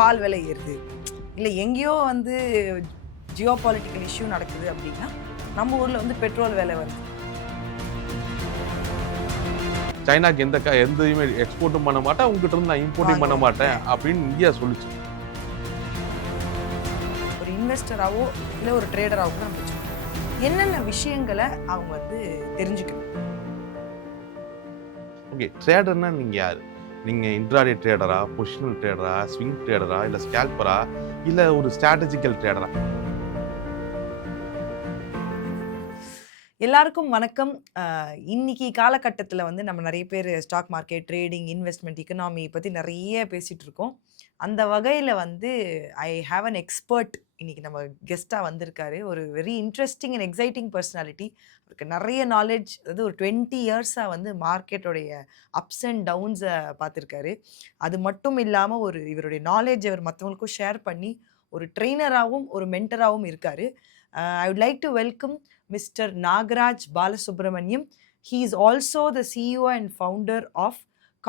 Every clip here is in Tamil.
பால் விலை ஏறுது, இல்லை எங்கேயோ வந்து ஜியோ பாலிட்டிக்கல் இஷ்யூ நடக்குது அப்படின்னா நம்ம ஊரில் வந்து பெட்ரோல் விலை வருது. சைனாக்கு எந்தையுமே எக்ஸ்போர்ட்டும் பண்ண மாட்டேன், உங்ககிட்ட இருந்து நான் இம்போர்ட்டும் பண்ண மாட்டேன் அப்படின்னு இந்தியா சொல்லிச்சு. ஒரு இன்வெஸ்டராகவோ இல்லை ஒரு ட்ரேடராகவோ நம்ம வச்சுக்கணும். என்னென்ன விஷயங்களை அவங்க வந்து தெரிஞ்சுக்கணும். ஓகே, ட்ரேடர்னா நீங்க யாரு? நீங்க இன்ட்ராடே ட்ரேடரா, பொசிஷனல் ட்ரேடரா, ஸ்விங் ட்ரேடரா, இல்ல ஸ்கேல்பரா, இல்ல ஒரு ஸ்ட்ராட்டஜிக்கல் ட்ரேடரா? எல்லாருக்கும் வணக்கம். இன்னைக்கு காலகட்டத்தில் வந்து நம்ம நிறைய பேர் stock market, trading, investment, economy பற்றி நிறைய பேசிகிட்டு இருக்கோம். அந்த வகையில் வந்து ஐ ஹாவ் அன் எக்ஸ்பர்ட் இன்னைக்கு நம்ம கெஸ்ட்டாக வந்திருக்காரு. ஒரு very interesting and exciting personality. அவருக்கு நிறைய நாலேஜ், அதாவது ஒரு 20 இயர்ஸாக வந்து மார்க்கெட்டோடைய அப்ஸ் அண்ட் டவுன்ஸை பார்த்துருக்காரு. அது மட்டும் இல்லாமல் இவருடைய நாலேஜ் அவர் மற்றவங்களுக்கும் ஷேர் பண்ணி ஒரு ட்ரெயினராகவும் ஒரு மென்டராகவும் இருக்கார். I would like to welcome Mr. Nagaraj Balasubramaniam. He is also the CEO and founder of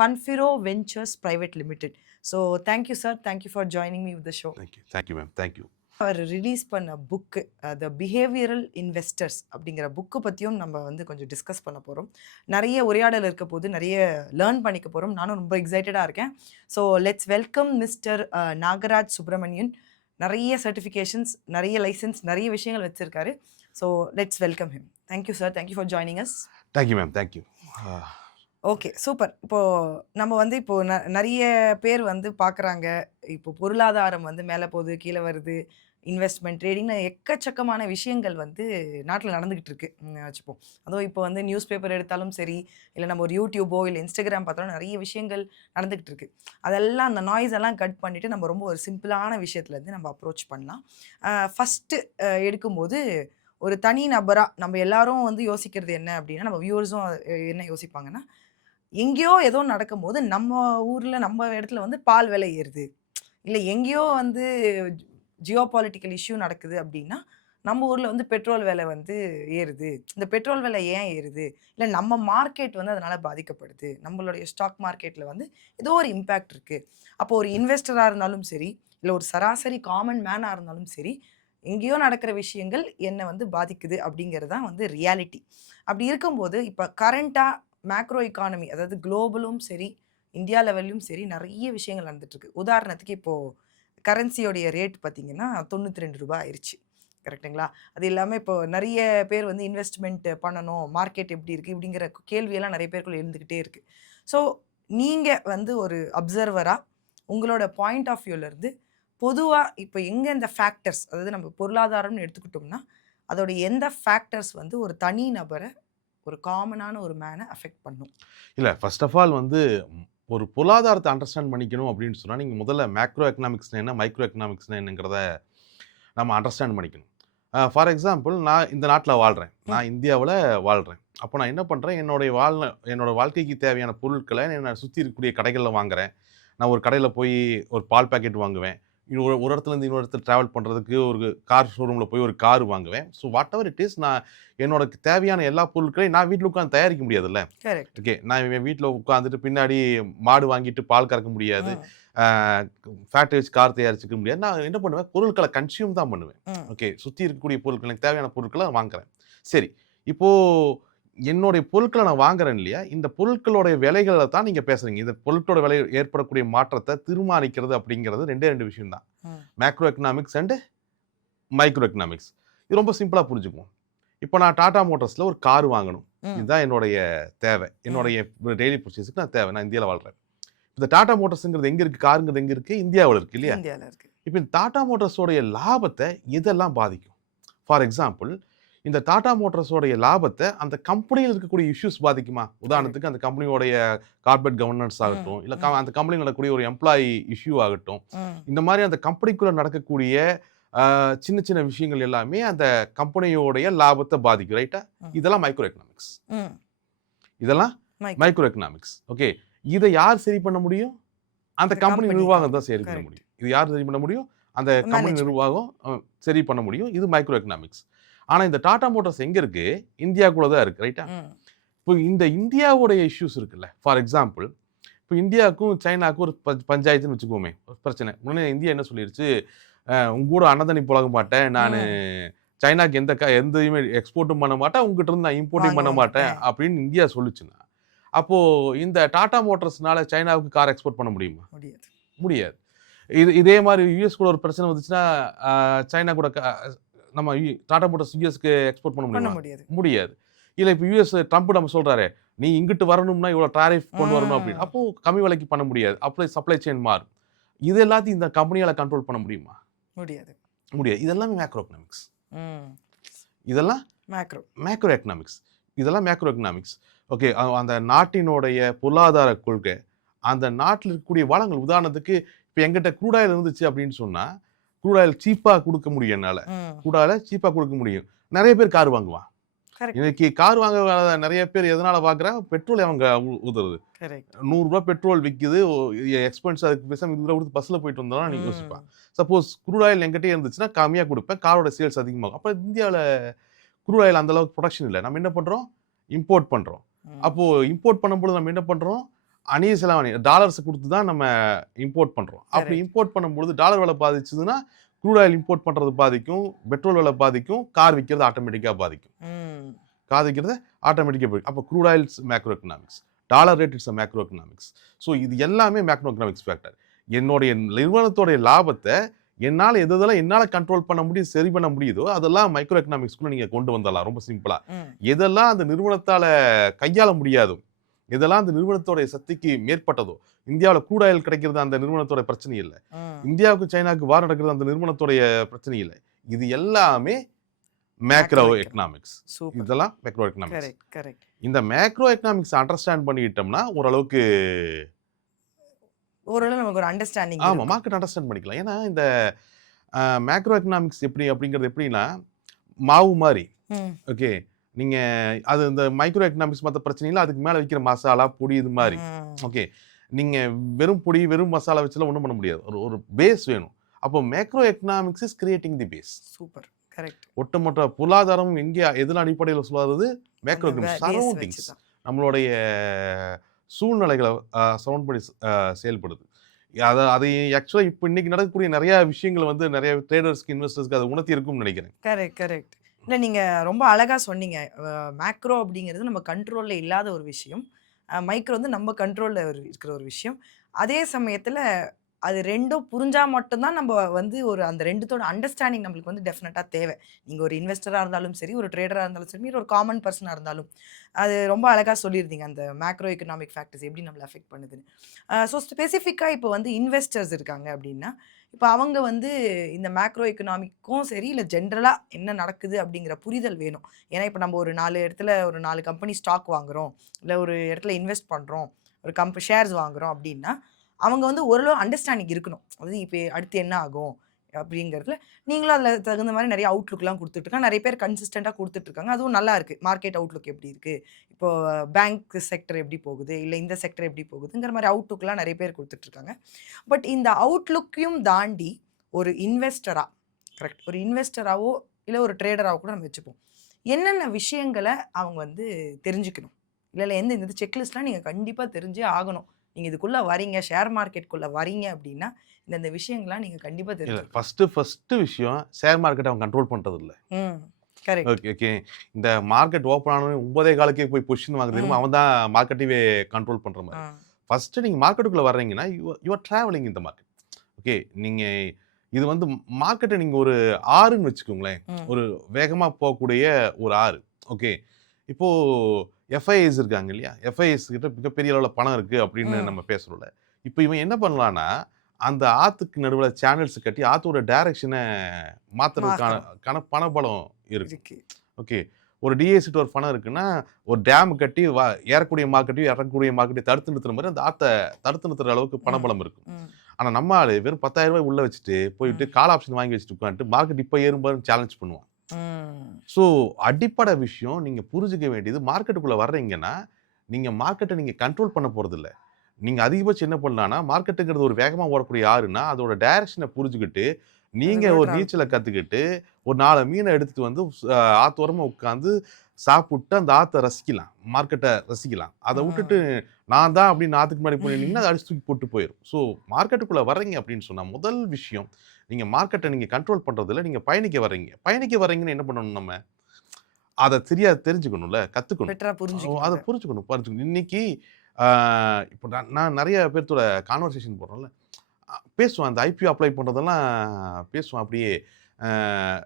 Confiro Ventures Private Limited. So thank you, sir. Thank you for joining me with the show. Thank you, ma'am. Thank you. அவர் ரிலீஸ் பண்ண புக்கு த பிஹேவியரல் இன்வெஸ்டர்ஸ் அப்படிங்கிற புக்கு பற்றியும் நம்ம வந்து கொஞ்சம் டிஸ்கஸ் பண்ண போகிறோம். நிறைய உரையாடல் இருக்க போது நிறைய லேர்ன் பண்ணிக்க போகிறோம். நானும் ரொம்ப எக்ஸைட்டடாக இருக்கேன். So let's welcome mister Nagaraj Subramanian. நிறைய சர்டிஃபிகேஷன்ஸ், நிறைய லைசன்ஸ், நிறைய விஷயங்கள் வச்சுருக்காரு. So let's welcome him. Thank you sir. Thank you for joining us. Thank you ma'am. Thank you. Okay, super. இப்போது நம்ம வந்து இப்போது நிறைய பேர் வந்து பார்க்குறாங்க, இப்போ பொருளாதாரம் வந்து மேலே போகுது, கீழே வருது, இன்வெஸ்ட்மெண்ட், ட்ரேடிங்னு எக்கச்சக்கமான விஷயங்கள் வந்து நாட்டில் நடந்துக்கிட்டு இருக்கு வச்சுப்போம். அதுவும் இப்போ வந்து நியூஸ் பேப்பர் எடுத்தாலும் சரி, இல்லை நம்ம ஒரு யூடியூபோ இல்லை இன்ஸ்டாகிராம் பார்த்தாலும் நிறைய விஷயங்கள் நடந்துக்கிட்டு இருக்கு. அதெல்லாம் அந்த நாய்ஸ் எல்லாம் கட் பண்ணிவிட்டு நம்ம ரொம்ப ஒரு சிம்பிளான விஷயத்துலேருந்து நம்ம அப்ரோச் பண்ணலாம். ஃபஸ்ட்டு எடுக்கும்போது ஒரு தனி நபராக நம்ம எல்லாரும் வந்து யோசிக்கிறது என்ன அப்படின்னா, நம்ம வியூவர்ஸும் என்ன யோசிப்பாங்கன்னா, எங்கேயோ ஏதோ நடக்கும்போது நம்ம ஊரில் நம்ம இடத்துல வந்து பால் விலை ஏறுது, இல்லை எங்கேயோ வந்து ஜியோ பாலிட்டிக்கல் இஷ்யூ நடக்குது அப்படின்னா நம்ம ஊரில் வந்து பெட்ரோல் விலை வந்து ஏறுது. இந்த பெட்ரோல் விலை ஏன் ஏறுது, இல்லை நம்ம மார்க்கெட் வந்து அதனால் பாதிக்கப்படுது, நம்மளுடைய ஸ்டாக் மார்க்கெட்டில் வந்து ஏதோ ஒரு இம்பேக்ட் இருக்குது. அப்போ ஒரு இன்வெஸ்டராக இருந்தாலும் சரி, இல்லை ஒரு சராசரி காமன் மேனாக இருந்தாலும் சரி, எங்கேயோ நடக்கிற விஷயங்கள் என்னை வந்து பாதிக்குது அப்படிங்கிறது தான் வந்து ரியாலிட்டி. அப்படி இருக்கும்போது இப்போ கரண்ட்டாக மேக்ரோ எக்கானமி, அதாவது குளோபலும் சரி இந்தியா லெவல்லையும் சரி நிறைய விஷயங்கள் நடந்துட்டுருக்கு. உதாரணத்துக்கு இப்போது கரன்சியோடைய ரேட் பார்த்திங்கன்னா 92 ரூபாய் ஆயிடுச்சு, கரெக்டுங்களா? அது இல்லாமல் இப்போ நிறைய பேர் வந்து இன்வெஸ்ட்மெண்ட் பண்ணணும், மார்க்கெட் எப்படி இருக்குது இப்படிங்கிற கேள்வியெல்லாம் நிறைய பேருக்குள்ள எழுந்துக்கிட்டே இருக்குது. ஸோ நீங்கள் வந்து ஒரு அப்சர்வராக உங்களோட பாயிண்ட் ஆஃப் வியூலேருந்து பொதுவாக இப்போ எங்கே இந்த ஃபேக்டர்ஸ், அதாவது நம்ம பொருளாதாரம்னு எடுத்துக்கிட்டோம்னா அதோட எந்த ஃபேக்டர்ஸ் வந்து ஒரு தனி நபரை, ஒரு காமனான ஒரு மேனை அஃபெக்ட் பண்ணும்? இல்லை, ஃபர்ஸ்ட் ஆஃப் ஆல் வந்து ஒரு பொருளாதாரத்தை அண்டர்ஸ்டாண்ட் பண்ணிக்கணும் அப்படின்னு சொன்னால் நீங்கள் முதல்ல மேக்ரோ எக்கனாமிக்ஸ்னா என்ன, மைக்ரோ எக்கனாமிக்ஸ்னா என்னங்கிறத நம்ம அண்டர்ஸ்டாண்ட் பண்ணிக்கணும். ஃபார் எக்ஸாம்பிள், நான் இந்த நாட்டில் வாழ்கிறேன், நான் இந்தியாவில் வாழ்கிறேன். அப்போ நான் என்ன பண்ணுறேன், என்னோட வாழ்க்கைக்கு தேவையான பொருட்களை நான் சுற்றி இருக்கக்கூடிய கடைகளில் வாங்குகிறேன். நான் ஒரு கடையில் போய் ஒரு பால் பேக்கெட் வாங்குவேன், ஒரு இடத்துலேருந்து இன்னொரு இடத்துல ட்ராவல் பண்ணுறதுக்கு ஒரு கார் ஷோரூமில் போய் ஒரு கார் வாங்குவேன். So what ever it is, நான் என்னோட தேவையான எல்லா பொருட்களையும் நான் வீட்டில் உட்காந்து தயாரிக்க முடியாதுல்ல. ஓகே, நான் என் வீட்டில் உட்காந்துட்டு பின்னாடி மாடு வாங்கிட்டு பால் கறக்க முடியாது, ஃபேக்ட்ரி வச்சு கார் தயாரிச்சிக்க முடியாது. நான் என்ன பண்ணுவேன், பொருட்களை கன்சியூம் தான் பண்ணுவேன். ஓகே, சுற்றி இருக்கக்கூடிய பொருட்கள், எனக்கு தேவையான பொருட்களை வாங்குறேன். சரி, இப்போது என்னுடைய பொருட்களை நான் வாங்குறேன் இல்லையா, இந்த பொருட்களுடைய விலைகளை தான் நீங்கள் பேசுகிறீங்க. இந்த பொருட்களோட விலை ஏற்படக்கூடிய மாற்றத்தை தீர்மானிக்கிறது அப்படிங்கிறது ரெண்டு விஷயம் தான், macro economics and micro economics. இது ரொம்ப சிம்பிளாக புரிஞ்சுக்குவோம். இப்போ நான் டாடா மோட்டார்ஸில் ஒரு கார் வாங்கணும், இதுதான் என்னுடைய தேவை, என்னுடைய டெய்லி பர்ச்சேஸுக்கு நான் தேவை, நான் இந்தியாவில் வாழ்கிறேன். இந்த டாடா மோட்டார்ஸுங்கிறது எங்கே இருக்குது, காருங்கிறது எங்கே இருக்குது, இந்தியாவில் இருக்குது இல்லையா? இப்போ இந்த டாடா மோட்டார்ஸோடைய லாபத்தை இதெல்லாம் பாதிக்கும். ஃபார் எக்ஸாம்பிள், இந்த டாடா மோட்டார்ஸோடைய லாபத்தை அந்த கம்பெனியில் இருக்கக்கூடிய இஷ்யூஸ் பாதிக்குமா? உதாரணத்துக்கு அந்த கம்பெனியோடைய கார்பரேட் கவர்னன்ஸ் ஆகட்டும், இல்லை அந்த கம்பெனியில் நடக்கக்கூடிய ஒரு எம்ப்ளாயி இஷ்யூ ஆகட்டும், இந்த மாதிரி அந்த கம்பெனிக்குள்ளே நடக்கக்கூடிய சின்ன சின்ன விஷயங்கள் எல்லாமே அந்த கம்பெனியோடைய லாபத்தை பாதிக்கும். ரைட்டா? இதெல்லாம் மைக்ரோ எக்கனாமிக்ஸ். இதெல்லாம் மைக்ரோ எக்கனாமிக்ஸ். ஓகே, இதை யார் சரி பண்ண முடியும்? அந்த கம்பெனி நிர்வாகம் தான் சரி பண்ண முடியும். இது யார் சரி பண்ண முடியும்? அந்த கம்பெனி நிர்வாகம் சரி பண்ண முடியும். இது மைக்ரோ எக்கனாமிக்ஸ். ஆனால் இந்த டாடா மோட்டார்ஸ் எங்கே இருக்குது? இந்தியாவுக்குள்ளே தான் இருக்குது. ரைட்டா? இப்போ இந்த இந்தியாவுடைய இஷ்யூஸ் இருக்குல்ல, ஃபார் எக்ஸாம்பிள் இப்போ இந்தியாவுக்கும் சைனாவுக்கும் ஒரு பஞ்சாயத்துன்னு வச்சுக்கோமே, ஒரு பிரச்சனை. உடனே இந்தியா என்ன சொல்லிருச்சு, உங்க கூட அன்னதண்ணி புழங்க மாட்டேன், நான் ம். சைனாக்கு எந்த இதுவுமே எக்ஸ்போர்ட்டும் பண்ண மாட்டேன், உங்ககிட்ட இருந்து நான் இம்போர்ட்டும் பண்ண வாங்கவும் மாட்டேன் மாட்டேன். அப்படின்னு இந்தியா சொல்லுச்சுன்னா, அப்போ இந்த டாடா மோட்டார்ஸ்னால சைனாவுக்கு கார் எக்ஸ்போர்ட் பண்ண முடியுமா? முடியாது. முடியாது. இதே மாரி யுஎஸ் கூட ஒரு பிரச்சனை வந்துச்சுன்னா, சைனா கூட நம்ம டாடா மோட்டார்ஸ் யுஎஸ்க்கு எக்ஸ்போர்ட் பண்ண பண்ண முடியுமா? முடியாது. முடியாது. இல்ல இப்ப யுஎஸ் ட்ரம்ப் நம்ம சொல்றாரே, நீ இங்கிட்டு வரணும்னா இவ்வளோ டாரிஃப் கொண்டு வரணும் அப்படின்னு. ம். அப்போ கம்மி விலைக்கு பண்ண முடியாது. சப்ளை செயின் மாறும். இது எல்லாத்தையும் இந்த கம்பெனியால கண்ட்ரோல் பண்ண முடியுமா? முடியாது. முடியாது. இதெல்லாமே மேக்ரோ எக்கனாமிக்ஸ். ம். இதெல்லாம் மேக்ரோ. Macro economics. இதெல்லாம் மேக்ரோ எக்கனாமிக்ஸ். ஓகே. அந்த நாட்டினுடைய பொருளாதார கொள்கை, அந்த நாட்டில இருக்கக்கூடிய வளங்கள் உதாரணத்துக்கு இப்ப என்கிட்ட க்ரூட் ஆயில் இருந்துச்சு அப்படின்னு சொன்னா, க்ரூட் ஆயில் சீப்பா குடுக்க முடியும் என்னால. ம். க்ரூட் ஆயில சீப்பா குடுக்க முடியும். நெறைய பேர் கார் வாங்குவான். கரெக்ட். இன்னைக்கு கார் வாங்க நெறைய பேர் எதனால பார்க்குறாங்க? பெட்ரோல் அவங்க ஊத்துறது. கரெக்ட். ரூ. 100 பெட்ரோல் விக்குது. எக்ஸ்பென்ஸ் அதுக்கு பேசாம ரூ. 20 பஸ்ல போயிட்டு வந்தோம்னா நீ யோசிப்பான். ம். சப்போஸ் க்ரூட் ஆயில் என்கிட்டயே இருந்துச்சுன்னா கம்மியா குடுப்பேன். காரோட சேல்ஸ் அதிகமாகும். அப்ப இந்தியாவுல க்ரூட் ஆயில் அந்த அளவுக்கு புரொடக்ஷன் இல்ல. நம்ம என்ன பண்றோம்? இம்போர்ட் பண்றோம். ம். அப்போ இம்போர்ட் பண்ணும்போது நம்ம என்ன பண்றோம்? அந்நிய செலாவணி டாலர்ஸ் குடுத்து தான் நம்ம இம்போர்ட் பண்றோம். அப்படி கரெக்ட். இம்போர்ட் பண்ணும்பொழுது டாலர் விலை பாதிச்சதுன்னா, க்ரூட் ஆயில் இம்போர்ட் பண்றது பாதிக்கும். பெட்ரோல் விலை பாதிக்கும். கார் விக்கிறது ஆட்டோமேட்டிக்கா பாதிக்கும். ம். கார் விக்கிறது ஆட்டோமேட்டிக்கா போயிடும். அப்போ crude oils macro economics. Dollar rate it's macro economics. So இது எல்லாமே மேக்ரோ எக்கனாமிக்ஸ் ஃபேக்டர். என்னுடைய நிறுவனத்தோடைய லாபத்த எதெல்லாம் என்னால கண்ட்ரோல் பண்ண முடியும், சரி பண்ண முடியுதோ, அதெல்லாம் மைக்ரோ எக்கனாமிக்ஸ்குள்ள நீங்க கொண்டு வந்துடலாம் ரொம்ப சிம்பிளா. ம். எதெல்லாம் அந்த நிறுவனத்தால கையாள முடியாதோ, எதெல்லாம் அந்த நிறுவனத்தோட சக்திக்கு மேற்பட்டதோ, இந்தியாவுல க்ரூட் ஆயில் கிடைக்கிறது அந்த நிறுவனத்தோட பிரச்சனை இல்ல. ம். இந்தியாவுக்கும் சைனாவுக்கும் வார் நடக்கிறது அந்த நிறுவனத்தோடைய பிரச்சனை இல்ல. இது எல்லாமே மேக்ரோ மேக்ரோ எக்கனாமிக்ஸ். சூப்பர். இதெல்லாம் மேக்ரோ எக்கனாமிக்ஸ். கரெக்ட். கரெக்ட். இந்த மேக்ரோ எக்கனாமிக்ஸ் அண்டர்ஸ்டாண்ட் பண்ணிக்கிட்டோம்னா, ஓரளவுக்கு ஓரளவு நமக்கு ஒரு அண்டர்ஸ்டாண்டிங் ஆமா இருக்கும். மார்க்கெட் அண்டர்ஸ்டாண்ட் பண்ணிக்கலாம். ஏன்னா, இந்த மேக்ரோ எக்கனாமிக்ஸ் அப்படிங்கிறது எப்படின்னா, மாவு மாரி. ம். ஓகே. நீங்க அது இந்த மைக்ரோ எக்கனாமிக்ஸ் மத்த பிரச்சனையில அதுக்கு மேல வைக்கிற மசாலா, பொடி இது மாரி. ம். ஓகே. நீங்க வெறும் பொடி, வெறும் மசாலா வச்சுலாம் ஒண்ணும் பண்ண முடியாது. ஒரு ஒரு பேஸ் வேணும். அப்போ macro economics is creating the base. Super. Correct. ஒட்டுமொத்த பொருளாதாரம் எதன் அடிப்படையில சுழலுது? மேக்ரோ அந்த எக்கனாமிக்ஸ். Base surroundings. வச்சு தான். நம்மளுடைய சூழ்நிலைகள சரவுண்ட் பண்ணி செயல்படுது. அதை ஆக்சுவலா இப்ப இன்னைக்கு நடக்கக்கூடிய நெறைய விஷயங்கள் வந்து நெறைய ட்ரேடர்ஸ்க்கு, இன்வெஸ்டர்ஸ்க்கு அது உணர்த்தி இருக்கும்னு நெனைக்கிறேன். கரெக்ட். கரெக்ட். இல்ல நீங்க ரொம்ப அழகா சொன்னீங்க. மேக்ரோ அப்படிங்கிறது நம்ம கண்ட்ரோல்ல இல்லாத ஒரு விஷயம். மைக்ரோ வந்து நம்ம கண்ட்ரோல்ல இருக்கிற ஒரு விஷயம். அதே சமயத்துல அது 2ம் புரிஞ்சா மட்டும் தான் நம்ம வந்து ஒரு அந்த 2த்தோட அண்டர்ஸ்டாண்டிங் நம்மளுக்கு வந்து டெஃபினட்டா தேவை. நீங்க ஒரு இன்வெஸ்டரா இருந்தாலும் சரி, ஒரு ட்ரேடரா இருந்தாலும் சரி, ஒரு காமன் பெர்சனா இருந்தாலும். அது ரொம்ப அழகா சொல்லியிருந்தீங்க. அந்த மேக்ரோ எக்கனாமிக் ஃபேக்டர்ஸ் எப்படி நம்மள அஃபெக்ட் பண்ணுதுன்னு. ஸோ ஸ்பெசிஃபிக்கா இப்போ வந்து இன்வெஸ்டர்ஸ் இருக்காங்க அப்படின்னா, இப்போ அவங்க வந்து இந்த மேக்ரோ எக்கனாமிக்கும் சரி, இல்ல ஜென்ரலா என்ன நடக்குது அப்படிங்கிற புரிதல் வேணும். ஏன்னா, இப்போ நம்ம ஒரு 4 இடத்துல ஒரு 4 கம்பெனி ஸ்டாக் வாங்குறோம். இல்ல ஒரு இடத்துல இன்வெஸ்ட் பண்றோம். ஒரு ஷேர்ஸ் வாங்குறோம் அப்படின்னா, அவங்க வந்து ஓரளவு அண்டர்ஸ்டாண்டிங் இருக்கணும். அதாவது இப்ப அடுத்து என்ன ஆகும்? அப்படிங்கிறதுல நீங்களும் அதில தகுந்த மாரி நெறைய அவுட்லுக்லாம் குடுத்துட்டு இருக்காங்க. நெறைய பேர் கன்சிஸ்டன்ட்டா குடுத்துட்டு இருக்காங்க. அதுவும் நல்லா இருக்கு. மார்க்கெட் அவுட்லுக் எப்படி இருக்கு? இப்போ பேங்க் செக்டர் எப்படி போகுது? இல்ல இந்த செக்டர் எப்படி போகுதுங்கிற மாரி அவுட்லுக்லாம் நெறைய பேர் குடுத்துட்டு இருக்காங்க. பட் இந்த அவுட்லுக்கையும் தாண்டி ஒரு இன்வெஸ்டரா கரெக்ட். ஒரு இன்வெஸ்டராவோ, இல்ல ஒரு ட்ரேடராவோ கூட நம்ம வச்சுப்போம். என்னென்ன விஷயங்கள அவங்க வந்து தெரிஞ்சுக்கணும்? இல்ல இந்த செக்லிஸ்ட்லாம் நீங்க கண்டிப்பா தெரிஞ்சே ஆகணும். நீங்க இதுக்குள்ள வரீங்க, ஷேர் மார்க்கெட்குள்ள வரீங்க அப்படின்னா, இந்த விஷயங்கள்லாம் நீங்க கண்டிப்பா இல்ல தெரிஞ்சிருக்கணும். ஃபர்ஸ்ட் விஷயம் ஷேர் மார்க்கெட்ட அவன் கண்ட்ரோல் பண்றது இல்ல. ம். கரெக்ட். Okay, okay. இந்த மார்க்கெட் ஓப்பன் ஆனோனே 9:15க்கே போய் பொசிஷன் வாங்குறது ம். அவன் தான் மார்க்கெட்டயே கண்ட்ரோல் பண்ற ஆ. மாரி. ஃபர்ஸ்ட் நீங்க மார்க்கெட்டுக்குள்ள வர்றீங்கன்னா, you are travelling in the market. Okay. நீங்க இது வந்து மார்க்கெட்ட நீங்க ஒரு ஆறுன்னு வச்சுக்கோங்களேன். ம். ஒரு வேகமா போகக்கூடிய ஒரு ஆறு. ஓகே. இப்போ எஃப்ஐஐஸ் இருக்காங்க இல்லையா? எஃப்ஐஐஸ் கிட்ட மிகப்பெரிய அளவுல பணம் இருக்கு அப்படின்னு ம். நம்ம பேசுறோம்ல. இப்போ இவன் என்ன பண்ணலான்னா, அந்த ஆத்துக்கு நடுவுல சேனல்ஸ் கட்டி ஆத்தோட டைரக்ஷன மாத்துறதுக்கான மாத்தணும். பணபலம் இருக்கு. இருக்கு. ஓகே. ஒரு டிஏசிட்ட ஒரு பணம் இருக்குன்னா, ஒரு டேம் கட்டி ஏறக்கூடிய மார்க்கெட்டையும், இறங்கக்கூடிய மார்க்கெட்டையும் தடுத்து நிறுத்துற மாரி அந்த ஆத்த தடுத்து நிறுத்துற அளவுக்கு ம். பணபலம் இருக்கும். ம். ஆனா நம்ம ஆளு வெறும் ரூ. 10,000 உள்ள வச்சுட்டு, போயிட்டு ம். கால் ஆப்ஷன் வாங்கி வச்சுட்டு உட்காந்துட்டு, மார்க்கெட் இப்ப ஏறும் பாருன்னு சேலஞ்ச் பண்ணுவான். ம். ஸோ அடிப்படை விஷயம் நீங்க புரிஞ்சுக்க வேண்டியது மார்க்கெட்டுக்குள்ள வர்றீங்கன்னா, நீங்க மார்க்கெட்ட நீங்க கண்ட்ரோல் பண்ண போறதில்ல. நீங்க அதிகபட்சம் என்ன பண்ணலாம்னா, மார்க்கெட்டுங்கிறது ஒரு வேகமா ஓடக்கூடிய ஆறுன்னா, அதோட டைரக்ஷன புரிஞ்சுகிட்டு, நீங்க அதுக்குள்ள ஒரு டிராவல் நீச்சல பண்ணணும். கத்துக்கிட்டு, ஒரு 4 மீன எடுத்துட்டு வந்து ஆத்தோரமா உட்காந்து சாப்புட்டு அந்த ஆத்த ரசிக்கலாம். மார்க்கெட்ட ரசிக்கலாம். அத விட்டுட்டு, ம். நான் தான் அப்படின்னு ஆத்துக்கு முன்னாடி போய் நின்னீங்கன்னா, அத அடிச்சு தூக்கி போட்டு போயிரும். ஸோ மார்க்கெட்டுக்குள்ள வர்றீங்க அப்படின்னு சொன்னா, முதல் விஷயம், நீங்க மார்க்கெட்ட நீங்க கண்ட்ரோல் பண்றதில்ல, நீங்க பயணிக்க வர்றீங்க. பயணிக்க வர்றீங்கன்னு என்ன பண்ணணும் நம்ம? அத தெரிஞ்சுக்கணும்ல, கத்துக்கணும். பெட்டரா புரிஞ்சுக்கணும் அத அத. புரிஞ்சுக்கணும். இன்னைக்கு ஆ இப்ப நான் நான் நெறைய பேர்த்தோட கான்வர்சேஷன் போடுறேன்ல, பேசுவேன். அந்த ஐபிஓ அப்ளை பண்றதெல்லாம் பேசுவேன் அப்படியே. அ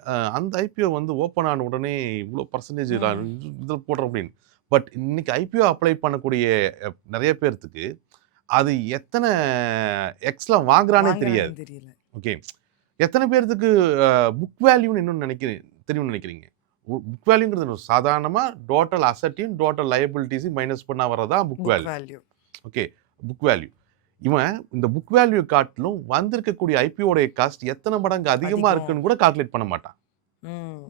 அ அந்த ஐபிஓ வந்து ஓப்பன் ஆன உடனே இவ்ளோ பெர்சன்டேஜ் ம். இதில போடுறோம் அப்படின்னு. பட் இன்னைக்கு ஐபிஓ அப்ளை பண்ணக்கூடிய நெறைய பேர்த்துக்கு, அது எத்தன எக்ஸ்ல வாங்குறான்னே தெரியாது. வாங்குறாங்கன்னு தெரியல. ஓகே. எத்தன பேர்த்துக்கு அ புக் வேல்யூன்னு இன்னும் தெரியும்னு நெனைக்கிறீங்க? புக் வேல்யூங்கிறது சாதாரணமா டோட்டல் அசெட்டையும், டோட்டல் லயபிலிட்டீஸையும் மைனஸ் பண்ணா வர்றது தான் book book value. Value. Okay. Book value. இவன் இந்த புக் வேல்யூ காட்டிலும் வந்திருக்கக்கூடிய ஐபிஓடைய காஸ்ட் எத்தன மடங்கு அதிகமா அதிகம். இருக்குன்னு கூட கால்குலேட் பண்ண மாட்டான். ம்.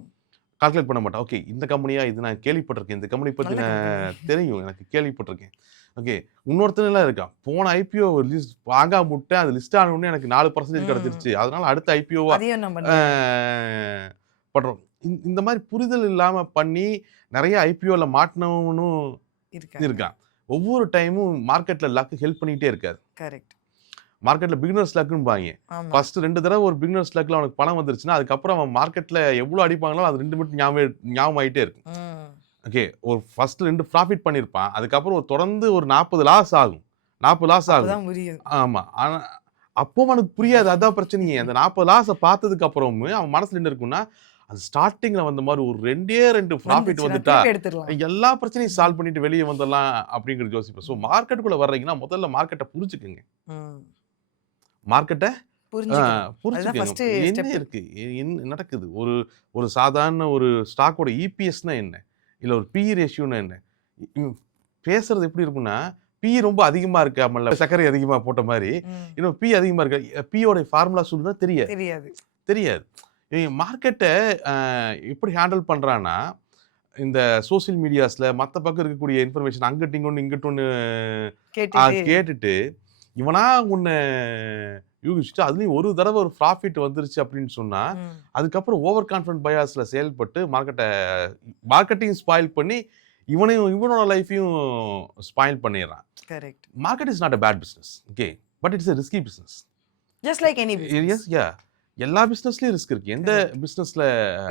கால்குலேட் பண்ண மாட்டான். ஓகே. இந்த கம்பெனியா? இது நான் கேள்விப்பட்டிருக்கேன். இந்த கம்பெனி பத்தி நல்ல கம்பெனி. தெரியும். எனக்கு கேள்விப்பட்டிருக்கேன். ஓகே. இன்னொருத்தன்லாம் இருக்கான். போன ஐபிஓ லிஸ்ட் வாங்காம விட்டேன். அது லிஸ்ட் ஆன உடனே எனக்கு 4% ம். கிடைச்சிருச்சு. அதனால அடுத்த ஐபிஓவா அதையும் நான் ஆ பண்ணுவேன். பண்றோம். இந்த மாரி புரிதல் இல்லாம பண்ணி நெறைய ஐபிஓல மாட்டுனவனும் இருக்காங்க. இருக்கான். ஒவ்வொரு டைமும் மார்க்கெட்ல லக் ஹெல்ப் பண்ணிட்டே இருக்காது. கரெக்ட். மார்க்கெட்ல பிகினர்ஸ் லக்கும்பாய்ங்க. ஆமா. ஃபர்ஸ்ட் 2 தடவ ஒரு பிகினர்ஸ் லக்ல அவனுக்கு பணம் வந்துருச்சுன்னா, அதுக்கப்புறம் அவன் மார்க்கெட்ல எவ்ளோ அடிப்பாங்களோ அது 2 மட்டும் ஞாபகம் ஆயிட்டே இருக்கும். ம். ஓகே. ஒரு ஃபர்ஸ்ட் 2 ப்ராஃபிட் பண்ணியிருப்பான். அதுக்கப்புறம் தொடர்ந்து ஒரு 40 லாஸ் ஆகும். 40 லாஸ் ஆகும். அப்பதான் புரியும். ஆமா. ஆனா அப்பவும் அவனுக்கு புரியாது. அதான் பிரச்சனையே. அந்த 40 லாஸ பார்த்ததுக்கு அப்புறமும் அவன் மனசுல என்ன இருக்கும்னா, அது ஸ்டார்ட்டிங்ல வந்த மாரி ஒரு 2 ப்ராஃபிட் வந்துச்சுன்னா வந்துட்டா, திருப்பி எடுத்துரலாம். எல்லா பிரச்சனையும் சால்வ் பண்ணிட்டு வெளிய வந்துரலாம் அப்படிங்கிறது யோசிப்பேன். ஸோ ம். மார்க்கெட்டுக்குள்ள வர்றீங்கன்னா, முதல்ல மார்க்கெட்ட புரிஞ்சுக்கங்க. ம். மார்க்கெட்ட ஆ புரிஞ்சுக்கணும். அதுதான் புரிஞ்சுக்கங்க. ஃபர்ஸ்ட் என்ன ஸ்டெப். இருக்கு? என்ன நடக்குது? ஒரு ஒரு சாதாரண ஒரு ஸ்டாக்கோட இபிஎஸ்னா என்ன? இல்ல ஒரு பிஇ ரேஷியோனா என்ன? ம் பேசுறது எப்படி இருக்கும்னா, பிஇ ரொம்ப அதிகமா இருக்காமல்ல, சர்க்கரை அதிகமா போட்ட மாரி, ம். இன்னும் பி அதிகமா இருக்கு. பியோட ஃபார்முலா சொல்லுனா தெரியாது. தெரியாது. தெரியாது. மார்க்கெட்ட அ எப்படி ஹேண்டில் பண்றான்னா, இந்த சோசியல் மீடியாஸ்ல மத்த பக்கம் இருக்கக்கூடிய இன்ஃபர்மேஷன் அங்கிட்டு இங்கொன்னு, இங்கிட்டு ஒண்ணு கேட்டுட்டு கேட்டுட்டு, இவனா ஒண்ண யூகிச்சுட்டு, அதுலயும் ஒரு தடவ ஒரு ப்ராஃபிட் வந்துருச்சு அப்படின்னு சொன்னா, ம். அதுக்கப்புறம் ஓவர் கான்ஃபிடன்ட் பயாஸ்ல செயல்பட்டு மார்க்கெட்டையும் ஸ்பாயில் பண்ணி, இவனோட லைஃப்பையும் ஸ்பாயில் பண்ணிர்றான். Correct. Market is not a bad business. Okay. But it's a risky business. Just like any business. Yes ya. எல்லா பிசினஸ்லயும் ரிஸ்க் இருக்கு. எந்த கரெக்ட். பிசினஸ்ல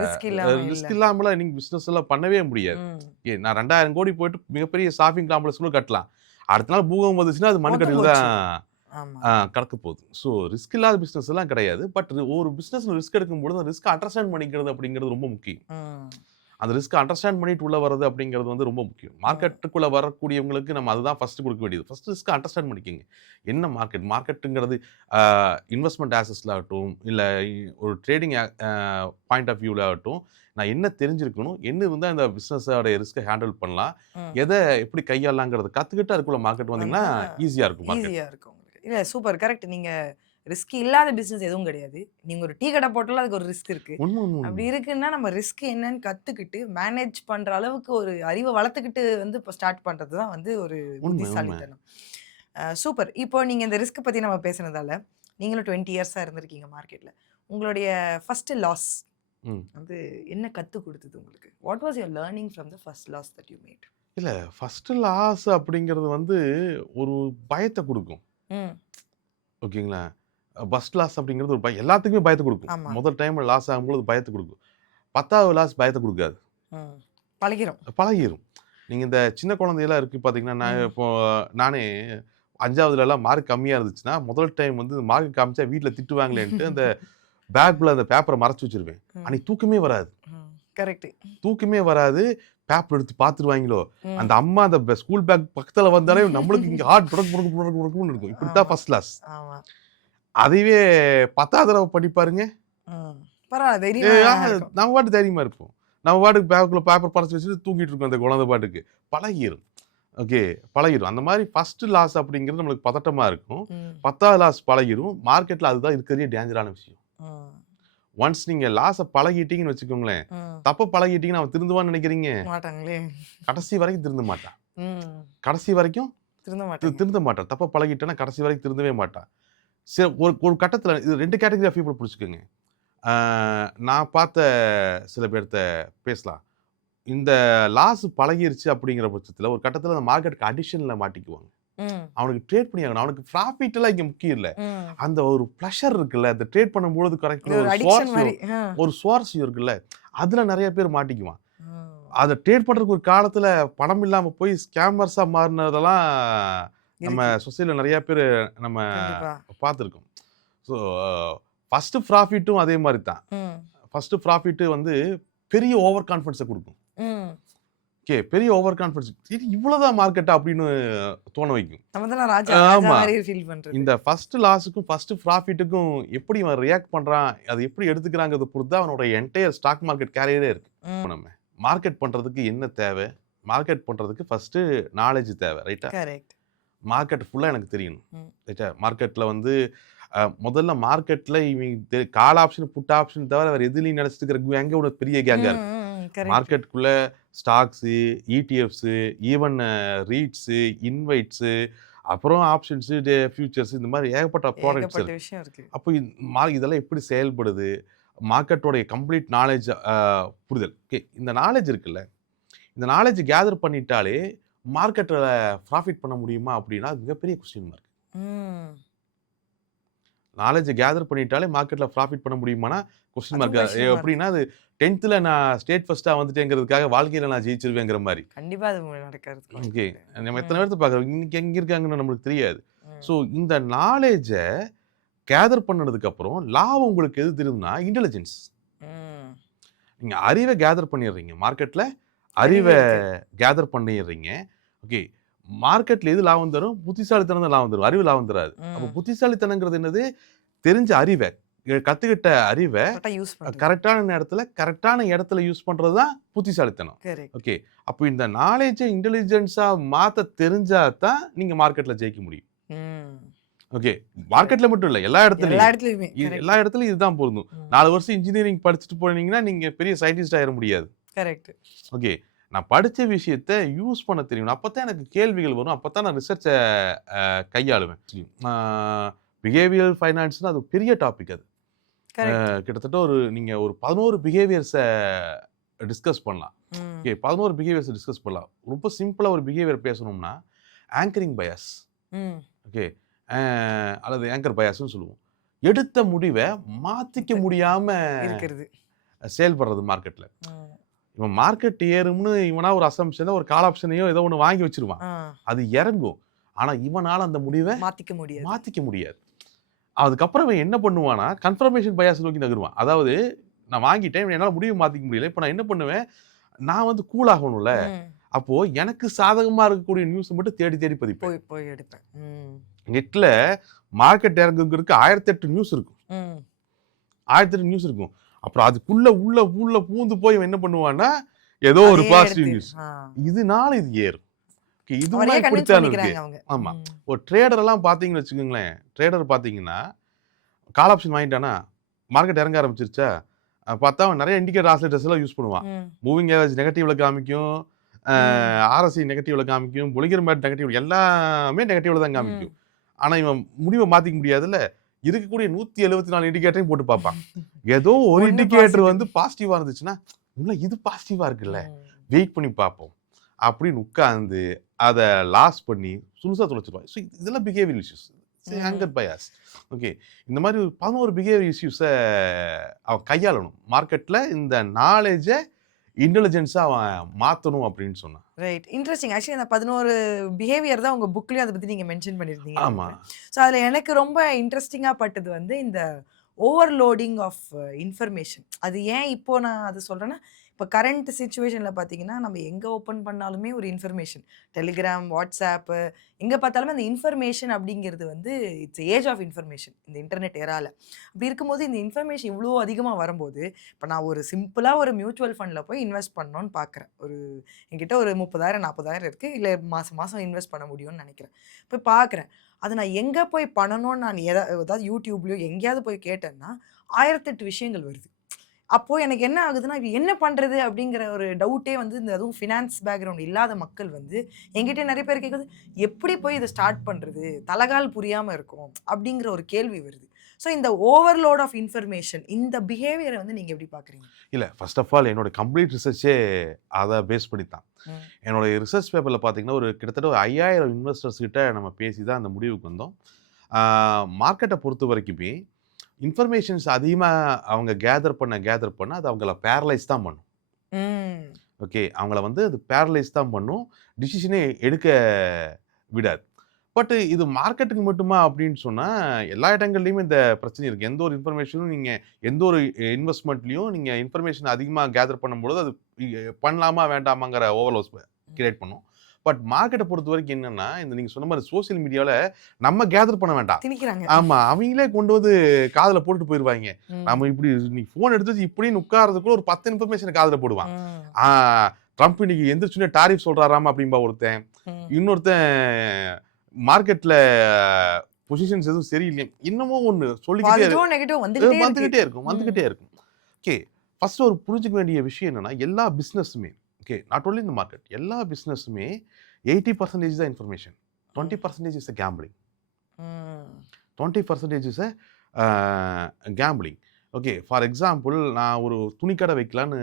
ரிஸ்க் இல்லாம இல்ல. ரிஸ்க் இல்லாமலாம் நீங்க பிசினஸ் எல்லாம் பண்ணவே முடியாது. ம். நான் 2000 கோடி போயிட்டு மிகப்பெரிய ஷாப்பிங் காம்ப்ளெக்ஸ் கூட கட்டலாம். அடுத்த நாள் பூகம்பம் வந்துச்சுன்னா, அது மொத்தம் மண்ணுக்கடியில போச்சு. தான் ஆமா. கடக்க போகுது. ஸோ ரிஸ்க் இல்லாத பிசினஸ் எல்லாம் கிடையாது. பட் ஒரு பிசினஸ்ல ரிஸ்க் எடுக்கும்பொழுது, அந்த ரிஸ்க்க அண்டர்ஸ்டாண்ட் பண்ணிக்கிறது அப்படிங்கிறது ரொம்ப முக்கியம். ம். அந்த ரிஸ்க்க அண்டர்ஸ்டாண்ட் பண்ணிட்டு உள்ள வர்றது அப்படிங்கிறது வந்து ரொம்ப முக்கியம். ம். மார்க்கெட்டுக்குள்ள வரக்கூடியவங்களுக்கு நம்ம அதுதான் ஃபர்ஸ்ட் குடுக்க வேண்டியது. ஃபர்ஸ்ட் ரிஸ்க்க அண்டர்ஸ்டாண்ட் பண்ணிக்கங்க. என்ன மார்க்கெட்? மார்க்கெட்டுங்கிறது அ இன்வெஸ்ட்மென்ட் ஆசெட்ஸ்ல ஆகட்டும், இல்ல ஒரு ட்ரேடிங் பாயிண்ட் ஆஃப் வியூல ஆகட்டும், நான் என்ன தெரிஞ்சிருக்கணும்? என்ன இருந்தா இந்த பிசினஸோட ரிஸ்க்க ஹேண்டில் பண்ணலாம்? ம். எத எப்படி கையாளலாங்கிறத கத்துக்கிட்டு அதுக்குள்ள மார்க்கெட் வந்தீங்கன்னா, வந்தா ஈஸியா இருக்கும் மார்க்கெட். ஈஸியா இருக்கும் உங்களுக்கு. இல்ல சூப்பர் கரெக்ட். நீங்க ரிஸ்க் இல்லாத பிசினஸ் எதுவும் கிடையாது. நீங்க ஒரு டீ கடை போட்டாலும் அதுக்கு ஒரு ரிஸ்க் இருக்கு. உண்ம, உண்ம, அப்படி உண்ம. இருக்குன்னா நம்ம ரிஸ்க் என்னன்னு கத்துக்கிட்டு மேனேஜ் பண்ற அளவுக்கு ஒரு அறிவ வளர்த்துக்கிட்டு வந்து இப்ப ஸ்டார்ட் பண்றது தான் வந்து ஒரு உண்ம, உண்ம. புத்திசாலித்தனம். சூப்பர். இப்போ நீங்க இந்த ரிஸ்க் பத்தி நம்ம பேசுனதால, நீங்களும் 20 இயர்ஸா இருந்திருக்கீங்க மார்க்கெட்ல. உங்களுடைய ஃபர்ஸ்ட் லாஸ் ம். வந்து என்ன கத்து குடுத்தது உங்களுக்கு? What was your learning from the first loss that you made? இல்ல ஃபர்ஸ்ட் லாஸ் அப்படிங்கிறது வந்து ஒரு பயத்த குடுக்கும். ம். ஓகேங்களா? ஃபர்ஸ்ட் லாஸ் அப்படிங்கிறது ஒரு எல்லாத்துக்குமே பயத்த குடுக்கும். ஆமா. முதல் டைம்ல லாஸ் ஆகும்பொழுது பயத்த குடுக்கும். 10வது லாஸ் பயத்த குடுக்காது. ம். பழகிரும். பழகிரும். நீங்க இந்த சின்ன குழந்தையெல்லாம் இருக்கு பார்த்தீங்கன்னா, நான் ம். இப்போ நானே 5வதுலலாம் மார்க் கம்மியா இருந்துச்சுன்னா, முதல் டைம் வந்து மார்க் காமிச்சா வீட்ல திட்டுவாங்களேன்ட்டு அந்த பேக்குள்ள அந்த பேப்பர மறைச்சு வச்சுருவேன். ம். அன்னைக்கு தூக்கமே வராது. ம். கரெக்ட். தூக்கமே வராது. பேப்பர் எடுத்து பார்த்துருவாங்களோ! ம். அந்த அம்மா அந்த ஸ்கூல் பேக் பக்கத்துல வந்தாலே நம்மளுக்கு இங்க ஹார்ட் புடக் புடக் புடக் புடக்குன்னு இருக்கும். இப்படித்தான் ஆமா. First loss. ஆமா. அதுவே 10வது தடவ படிப்பாருங்க. ம். பரவால்ல ஏ தைரியமா ஆ இருக்கும். நம்ம பாட்டுக்கு தைரியமா இருப்போம். நம்ம பாட்டுக்கு பேக்குள்ள பேப்பர் பறச்சு வச்சுட்டு தூங்கிட்டு இருக்கோம் அந்த குழந்தை பாட்டுக்கு. பழகிரும். ஓகே. பழகிரும். அந்த மாரி ஃபர்ஸ்ட் லாஸ் அப்படிங்கிறது நம்மளுக்கு பதட்டமா இருக்கும். ம். 10வது லாஸ் பழகிரும். மார்க்கெட்ல அதுதான் இருக்கிறதுலயே டேஞ்சரான விஷயம். ம். ஒன்ஸ் நீங்க லாஸ பழகிட்டீங்கன்னு வச்சுக்கோங்களேன், ம். தப்ப பழகிட்டீங்கன்னா அவன் திருந்துவான்னு நினைக்கிறீங்க? மாட்டாங்களே. கடைசி வரைக்கும் திருந்த மாட்டான். ம். கடைசி வரைக்கும் திருந்த மாட்டாங்க. திருந்த மாட்டான். தப்பா பழகிட்டேன்னா கடைசி வரைக்கும் திருந்தவே மாட்டான். ஒரு ஒரு கட்டத்துல இது 2 கேட்டகரி ஆஃப் பீப்பிள் புடிச்சுக்கங்க. ஆ நான் பார்த்த சில பேர்த்த பேசலாம். இந்த லாஸ் பழகிருச்சு அப்படிங்கிற பட்சத்துல, ஒரு கட்டத்துல அந்த மார்க்கெட்க்கு அடிக்ஷன்ல மாட்டிக்குவாங்க. ம். அவனுக்கு ட்ரேட் பண்ணி ஆகணும். அவனுக்கு ப்ராஃபிட் எல்லாம் இங்க முக்கியம் இல்ல. ம். அந்த ஒரு ப்ளஷர் இருக்குல்ல, அந்த ட்ரேட் பண்ணும்பொழுது இது கிடைக்கிற ஒரு ஒரு அடிக்ஷன் மாரி. சுவாரஸ்யம் இருக்குல்ல, அதுல நெறைய பேர் மாட்டிக்குவான். ம். அத ட்ரேட் பண்றதுக்கு ஒரு காலத்துல பணம் இல்லாம போய் ஸ்கேமர்ஸா மாறுனதெல்லாம் நம்ம இருக்கு. சொசைட்டில நெறைய பேரு நம்ம கண்டிப்பா. பார்த்துருக்கோம். ஸோ ஃபர்ஸ்ட் ப்ராஃபிட்டும் அதே மாரி தான். ம். ஃபர்ஸ்ட் ப்ராஃபிட் வந்து பெரிய ஓவர் கான்ஃபிடன்ஸ குடுக்கும். ம். ஓகே. பெரிய ஓவர் கான்ஃபிடன்ஸ். இது இவ்வளோதான் மார்க்கெட்டா அப்படின்னு தோண வைக்கும். நம்ம தான் ராஜா ஆமா. மாரி ஃபீல் பண்றது. இந்த ஃபர்ஸ்ட் லாஸுக்கும், ஃபர்ஸ்ட் ப்ராஃபிட்டுக்கும் எப்படி அவன் ரியாக்ட் பண்றான், அத எப்படி எடுத்துக்கிறாங்கிறத பொறுத்து தான் அவனோட என்டையர் ஸ்டாக் மார்க்கெட் கேரியரே இருக்கு. ம். நம்ம மார்க்கெட் பண்றதுக்கு என்ன தேவை? மார்க்கெட் பண்றதுக்கு ஃபர்ஸ்ட் நாலேட்ஜ் தேவை. ரைட்டா? கரெக்ட். மார்க்கெட் ஃபுல்லா எனக்கு தெரியணும். ம். ரைட்டா? மார்க்கெட்ல வந்து முதல்ல மார்க்கெட்ல இவங்க கால் ஆப்ஷன், புட் ஆப்ஷன் தவிர வேற எதுலயும் நினைச்சிட்டு இருக்கிற கேங்கே ஒரு பெரிய கேங்கா இருக்கு. கரெக்ட். மார்க்கெட்டுக்குள்ள ஸ்டாக்ஸு, இடிஎஃப்ஸு, ஈவன் ரீட்ஸு, இன்வைட்ஸு, அப்புறம் ஆப்ஷன்ஸு, ஃபியூச்சர்ஸ் இந்த மாதிரி ஏகப்பட்ட ப்ராடக்ட்ஸ் ஏகப்பட்ட இருக்கு. விஷயம் இருக்கு. அப்போ இதெல்லாம் எப்படி செயல்படுது? மார்க்கெட்டோடைய கம்ப்ளீட் நாலேட்ஜ் புரிதல். ஓகே. இந்த நாலேட்ஜ் இருக்குல்ல, இந்த நாலேட்ஜ் கேதர் பண்ணிட்டாலே மார்க்கெட்ல ப்ராஃபிட் பண்ண முடியுமா அப்படின்னா, அது மிகப்பெரிய கொஸ்டின் மார்க். ம். நாலேட்ஜ் கேதர் பண்ணிட்டாலே மார்க்கெட்ல ப்ராஃபிட் பண்ண முடியுமானா கொஸ்டின் அதுவும் மார்க். Question mark. எப்படின்னா அது 10th நான் ஸ்டேட் ஃபர்ஸ்ட்டா வந்துட்டேங்கிறதுக்காக வாழ்க்கையில நான் ஜெயிச்சிருவேங்கிற மாரி. கண்டிப்பா அது நடக்காது. ஓகே. நம்ம எத்தனை பேர்த்த பார்க்குறோம். இன்னைக்கு எங்க இருக்காங்கன்னு நம்மளுக்கு தெரியாது. ம். ஸோ இந்த நாலேட்ஜ கேதர் பண்ணதுக்கு அப்புறம் உங்களுக்கு எது தெரியும்னா இன்டெலிஜென்ஸ். ம். நீங்க அறிவ கேதர் பண்ணிடுறீங்க. மார்க்கெட்ல அறிவ அறிவு இருக்கு. கேதர் பண்ணிடுறீங்க. ஓகே. மார்க்கெட்ல எது லாபம் தரும்? புத்திசாலித்தனம் தான் லாபம் தரும். அறிவு லாபம் தராது. அப்ப ம். புத்திசாலித்தனங்கிறது என்னது? தெரிஞ்ச அறிவ, கத்துக்கிட்ட அறிவ கரெக்ட்டா யூஸ் பண்றது. கரெக்ட்டான இடத்துல யூஸ் பண்றது தான் புத்திசாலித்தனம். கரெக்ட். ஓகே. அப்போ இந்த நாலேட்ஜ இன்டெலிஜென்ஸா மாத்த தெரிஞ்சா தான் நீங்க மார்க்கெட்ல ஜெயிக்க முடியும். ம். ஓகே. மார்க்கெட்ல மட்டும் இல்ல. எல்லா எல்லா இடத்துலயும். இடத்துலயுமே. கரெக்ட். எல்லா இடத்துலயும் இதுதான் பொருந்தும். ம். 4 வருஷம் இன்ஜினியரிங் படிச்சுட்டு போனீங்கன்னா, நீங்க பெரிய சயின்டிஸ்ட் ஆயிர முடியாது. கரெக்ட். ஓகே. நான் படிச்ச விஷயத்த யூஸ் பண்ண தெரியணும். அப்பதான் எனக்கு கேள்விகள் வரும். அப்பதான் நான் ரிசர்ச்ச கையாளுவேன். பிஹேவியரல் ஃபைனான்ஸ்னா அது பெரிய டாபிக் அது. கரெக்ட். கிட்டத்தட்ட நீங்க ஒரு 11 பிஹேவியர்ஸ டிஸ்கஸ் பண்ணலாம். ம். ஓகே. 11 பிஹேவியர்ஸ் டிஸ்கஸ் பண்ணலாம். ரொம்ப சிம்பிளா ஒரு பிஹேவியர் பேசணும்னா, ஆங்கரிங் பயாஸ். ம். ஓகே. அல்லது ஆங்கர் பயாஸ்ன்னு சொல்லுவோம். எடுத்த முடிவ மாத்திக்க முடியாம இருக்கிறது. செயல்படுறது மார்க்கெட்ல. ம். இவன் மார்க்கெட் ஏறும்னு இவனா ஒரு அசம்ப்ஷன ஒரு கால் ஆப்ஷனையோ ஏதோ ஒண்ணு வாங்கி வச்சிருவான். ஆ. அது இறங்கும். ஆனா இவனால அந்த முடிவ மாத்திக்க முடியாது. மாத்திக்க முடியாது. அதுக்கப்புறம் இவன் என்ன பண்ணுவான்னா, கன்ஃபர்மேஷன் பயாஸ் நோக்கி நகருவான். அதாவது நான் வாங்கிட்டேன். என்னால முடிவு மாத்திக்க முடியல. இப்ப நான் என்ன பண்ணுவேன்? நான் வந்து கூல் ஆகணும்ல. ம். அப்போ எனக்கு சாதகமா இருக்கக்கூடிய நியூஸ் மட்டும் தேடி தேடி பதிப்பேன். போய் போய் எடுப்பேன். ம். நெட்ல மார்க்கெட் இறங்குறதுக்கு 1008 நியூஸ் இருக்கும். ம். 1008 நியூஸ் இருக்கும். அப்புறம் அதுக்குள்ள உள்ள பூந்து போய் இவன் என்ன பண்ணுவான்னா, ஏதோ ஒரு அதே பாசிட்டிவ் எடுத்து. நியூஸ். ஆ. இதனால இது ஏறும். ஓகே. இதுவும் அவரையே கன்வின்ஸ் இப்படித்தான் இருக்கு. பண்ணிக்கிறாங்க அவங்க. ஆமா. ம். ஒரு ட்ரேடர் எல்லாம் பார்த்தீங்கன்னு வச்சுக்கோங்களேன். ட்ரேடர் பார்த்தீங்கன்னா, கால் ஆப்ஷன் வாங்கிட்டானா, மார்க்கெட் இறங்க ஆரம்பிச்சிருச்சா, பார்த்தா அவன் நெறைய இண்டிகேட்டர் ஆசிலேட்டர்ஸ் எல்லாம் யூஸ் பண்ணுவான். ம். மூவிங் ஆவரேஜ் நெகட்டிவ்ல காமிக்கும். ம். ஆர்எஸ்ஐ நெகட்டிவ்ல காமிக்கும். பொலிகர் மேட் நெகட்டிவ் எல்லாமே நெகட்டிவ்ல தான் காமிக்கும். ம். ஆனா இவன் முடிவ மாத்திக்க முடியாதுல்ல. இருக்கக்கூடிய 174 இண்டிகேட்டரையும் போட்டு பார்ப்பான். ஏதோ ஒரு ஒண்ணு இண்டிகேட்டர் பாசிட்டிவ். வந்து பாசிட்டிவா இருந்துச்சுன்னா, இது பாசிட்டிவா இருக்குல்ல. ம். வெயிட் பண்ணி பார்ப்போம். அப்படின்னு உட்கார்ந்து அத லாஸ் பண்ணி சுளுசா தொலைச்சிருவான். ஸோ இதெல்லாம் பிஹேவியர் இஷ்யூஸ். ம். Anchor bias. ஓகே. இந்த மாதிரி 11 பிஹேவியர் இஷ்யூஸ அவன் கையாளணும். மார்க்கெட்ல இந்த நாலேட்ஜ இன்டெலிஜென்ஸா அவன் மாத்தணும் அப்படின்னு சொன்னான். ரைட். இன்ட்ரஸ்டிங். ஆக்சுவலி அந்த 11 பிஹேவியர் தான் உங்க புக்லயும் அத பத்தி நீங்க மென்ஷன் பண்ணியிருந்தீங்கன்னு ஆமா. நெனைக்கிறேன். ஸோ அதுல எனக்கு ரொம்ப இன்ட்ரஸ்டிங்கா பட்டது வந்து இந்த ஓவர்லோடிங் ஆஃப் இன்ஃபர்மேஷன். அது ஏன் இப்போ நான் அது சொல்றேன்னா, இப்போ கரண்ட் சிச்சுவேஷன்ல பார்த்தீங்கன்னா, நம்ம எங்க ஓப்பன் பண்ணாலுமே ஒரு இன்ஃபர்மேஷன். டெலிகிராம், வாட்ஸ்ஆப் எங்க பார்த்தாலுமே அந்த இன்ஃபர்மேஷன் அப்படிங்கிறது வந்து இட்ஸ் ஏஜ் ஆஃப் இன்ஃபர்மேஷன். இந்த இன்டர்நெட் எரால. அப்படி இருக்கும்போது இந்த இன்ஃபர்மேஷன் இவ்ளோ அதிகமா வரும்போது, இப்போ நான் ஒரு சிம்பிளா ஒரு மியூச்சுவல் ஃபண்ட்ல போய் இன்வெஸ்ட் பண்ணணும்னு பார்க்குறேன். என்கிட்ட ஒரு 30,000 40,000 இருக்கு. இல்ல மாசம் மாசம் இன்வெஸ்ட் பண்ண முடியும்னு நெனைக்கிறேன். போய் பார்க்குறேன். அது நான் எங்க போய் பண்ணணும்னு நான் ஏதாவது YouTubeலயோ எங்கேயாவது போய் கேட்டேன்னா, 1008 விஷயங்கள் வருது. அப்போ எனக்கு என்ன ஆகுதுன்னா, இது என்ன பண்றது? அப்படிங்கிற ஒரு டவுட்டே வந்து இந்த அதுவும் ஃபினான்ஸ் பேக்ரவுண்ட் இல்லாத மக்கள் வந்து என்கிட்ட நெறைய பேர் கேட்குறது, "எப்படி போய் இத ஸ்டார்ட் பண்றது? தலகால் புரியாம இருக்கும்." அப்படிங்கிற ஒரு கேள்வி வருது. ஸோ இந்த ஓவர்லோட் ஆஃப் இன்ஃபர்மேஷன் இந்த பிஹேவியர வந்து நீங்க எப்படி பார்க்குறீங்க? இல்ல ஃபர்ஸ்ட் ஆஃப் ஆல் என்னோட கம்ப்ளீட் ரிசர்ச்சே அத பேஸ் பண்ணி தான். ம். என்னோட ரிசர்ச் பேப்பர்ல பார்த்தீங்கன்னா, ஒரு கிட்டத்தட்ட ஒரு 5000 இன்வெஸ்டர்ஸ் கிட்ட நம்ம பேசி தான் அந்த முடிவுக்கு வந்தோம். மார்க்கெட்ட பொறுத்தவரைக்குமே, இன்ஃபர்மேஷன்ஸ் அதிகமா அவங்க கேதர் பண்ண அது அவங்கள பேரலைஸ் தான் பண்ணும். ம். ஓகே. அவங்கள வந்து அது பேரலைஸ் தான் பண்ணும். டிசிஷனே எடுக்க விடாது. பட் இது மார்க்கெட்டுக்கு மட்டுமா அப்படின்னு சொன்னா, எல்லா இடங்கள்லயுமே இந்த பிரச்சனை இருக்கு. எந்த ஒரு இன்ஃபர்மேஷனும் நீங்க எந்த ஒரு இன்வெஸ்ட்மென்ட்லயும் நீங்க இன்ஃபர்மேஷன் அதிகமா கேதர் பண்ணும்பொழுது, அது பண்ணலாமா வேண்டாமாங்கிற ஓவர்லோஸ் கிரியேட் பண்ணும். பட் மார்க்கெட்ட பொறுத்தவரைக்கும் என்னன்னா, இந்த நீங்க சொன்ன மாரி சோசியல் மீடியால நம்ம கேதர் பண்ண வேண்டாம். திணிக்கிறாங்க. ஆமா. அவங்களே கொண்டு வந்து காதுல போட்டுட்டு போயிருவாய்ங்க. ம். நம்ம இப்படி நீ ஃபோன் எடுத்து வச்சு இப்படின்னு உட்கார்றதுக்குள்ள ஒரு 10 இன்ஃபர்மேஷன காதுல போடுவான். ம். ஆ ட்ரம்ப் இன்னைக்கு எந்திரிச்சோனே டாரிஃப் சொல்றாராமா அப்படின்பா ஒருத்தன். ம். இன்னொருத்தன் மார்க்கெட்ல பொசிஷன்ஸ் எதுவும் சரியில்லையாம். இன்னமும் ஒண்ணு சொல்லிக்கிட்டே பாசிட்டிவ், நெகட்டிவ் வந்துகிட்டே இருக்கு. வந்துகிட்டே இருக்கும், ம். வந்துகிட்டே இருக்கும். ஓகே. ஃபர்ஸ்ட் ஒரு புரிஞ்சுக்க வேண்டிய விஷயம் என்னன்னா, எல்லா பிசினஸுமே okay not only in the market எல்லா பிசினஸுமே 80% தான் இன்ஃபர்மேஷன். ம். 20% இஸ் கேம்பிளிங். ம். 20% is gambling. Okay. For example நான் ஒரு துணிக்கடை வைக்கலான்னு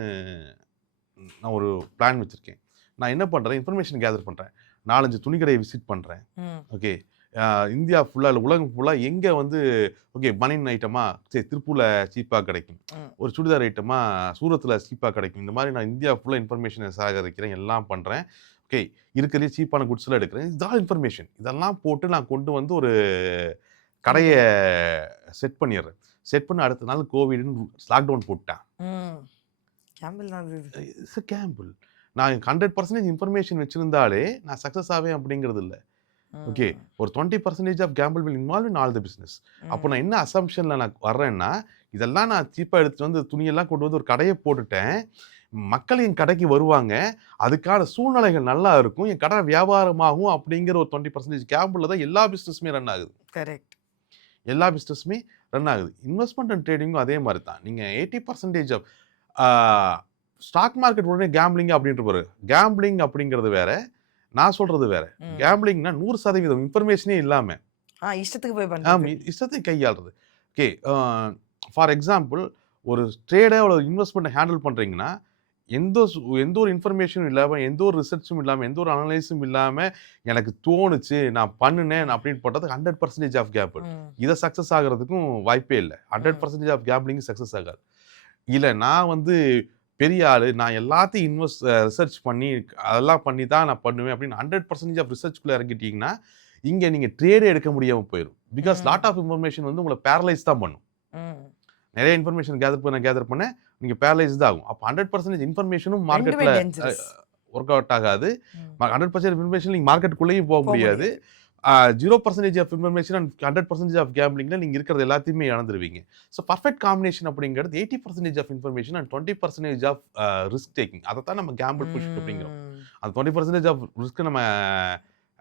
நான் ஒரு பிளான் வச்சிருக்கேன். நான் என்ன பண்றேன், இன்ஃபர்மேஷன் கேதர் பண்றேன். 4, 5 துணிக்கடையை விசிட் பண்றேன். ம். ஓகே. இந்தியா ஃபுல்லா இல்ல உலகம் ஃபுல்லா எங்க வந்து ஓகே பனியன் ஐட்டமா சரி திருப்பூர்ல சீப்பா கிடைக்கும். ம். ஒரு சுடிதார் ஐட்டமா சூரத்ல சீப்பா கிடைக்கும். இந்த மாதிரி நான் இந்தியா ஃபுல்லா இன்ஃபர்மேஷன சேகரிக்கிறேன். எல்லாம் பண்றேன். ஓகே. இருக்கிறதுலே சீப்பான குட்ஸ்லாம் எடுக்கிறேன். இதான் இன்ஃபர்மேஷன். இதெல்லாம் போட்டு நான் கொண்டு வந்து ஒரு கடைய செட் பண்ணிடுறேன். செட் பண்ண அடுத்த நாள் கோவிட்ன்னு லாக்டவுன் போட்டுட்டான். ம். கேம்பிள் தான் அது. It's a Gamble. நான் 100% இன்ஃபர்மேஷன் வச்சிருந்தாலே நான் சக்சஸ் ஆவேன் அப்படிங்கிறது இல்ல. ஓகே. ம். ஒரு 20% of gamble will involve in all the business. அப்போ ம். நான் என்ன அசம்ப்ஷன்ல நான் வர்றேன்னா, இதெல்லாம் நான் சீப்பா எடுத்துட்டு வந்து துணியெல்லாம் கொண்டு வந்து ஒரு கடைய போட்டுட்டேன். மக்கள் என் கடைக்கு வருவாங்க. அதுக்கான சூழ்நிலைகள் நல்லா இருக்கும். என் கடை வியாபாரமாகும் அப்படிங்கிற ஒரு 20% கேம்பிள்ல தான் எல்லா பிசினஸுமே ரன் ஆகுது. கரெக்ட். எல்லா பிசினஸுமே ரன் ஆகுது. இன்வெஸ்ட்மென்ட் அண்ட் ட்ரேடிங்கும் அதே மாரி தான். நீங்க 80% ஆஃப் ஆ ஸ்டாக் மார்க்கெட் உடனே கேம்பிளிங் அப்படின்ட்டு பாரு. கேம்பிளிங் அப்படிங்கிறது வேற. நான் சொல்றது வேற. ம். கேம்பிளிங்னா 100% இன்ஃபர்மேஷனே இல்லாம. இஷ்டத்துக்கு போய் ஆமா. பண்றது. இஷ்டத்துக்கு கையாளுறது. ஓகே. ஃபார் எக்ஸாம்பிள் ஒரு ட்ரேட ஒரு இன்வெஸ்ட்மென்ட்ட ஹேண்டில் பண்றீங்கன்னா, எந்த ஒரு இன்ஃபர்மேஷனும் இல்லாம, எந்த ஒரு ரிசர்ச்சும் இல்லாம, எந்த ஒரு அனலைஸும் இல்லாம, எனக்கு தோணுச்சு, நான் பண்ணுனேன் அப்படின்னு போட்டது 100% ஆஃப் கேம்பிள். ம். இத சக்சஸ் ஆகுறதுக்கும் வாய்ப்பே இல்ல. ம். 100% ஆஃப் கேம்பிளிங் சக்சஸ் ஆகாது. இல்ல நான் வந்து பெரிய ஆளு, நான் எல்லாத்தையும் ரிசர்ச் பண்ணி, அதெல்லாம் பண்ணி தான் நான் பண்ணுவேன் அப்படின்னு 100% ஆஃப் ரிசர்ச்குள்ள இறங்கிட்டீங்கன்னா, இங்க நீங்க ட்ரேடே எடுக்க முடியாம போயிரும். பிகாஸ் லாட் ம். ஆஃப் இன்ஃபர்மேஷன் வந்து உங்கள பேரலைஸ் தான் பண்ணும். ம். நெறைய இன்ஃபர்மேஷன் கேதர் பண்ண நீங்க பேரலைஸ் தான் ஆகும். அப்ப 100% இன்ஃபர்மேஷனும் 2மே மார்க்கெட்ல டேஞ்சரஸ். வொர்க் அவுட் ஆகாது. ம். 100% இன்ஃபர்மேஷன் நீங்க மார்க்கெட்டுக்குள்ளேயும் போக போ முடியாது. முடியாது. 0% ஆஃப் இன்ஃபர்மேஷன் அண்ட் 100% ஆஃப் கேம்பிளிங்ல நீங்க இருக்கிறது எல்லாத்தையுமே இழந்துருவீங்க. ஸோ பெர்ஃபெக்ட் காம்பினேஷன் அப்படிங்கிறது 80% of information and 20% of risk taking. அதத்தான் நம்ம கேம்பிள் புஷ் அப்படிங்கிறோம். ம். அந்த 20% ஆஃப் ரிஸ்க் நம்ம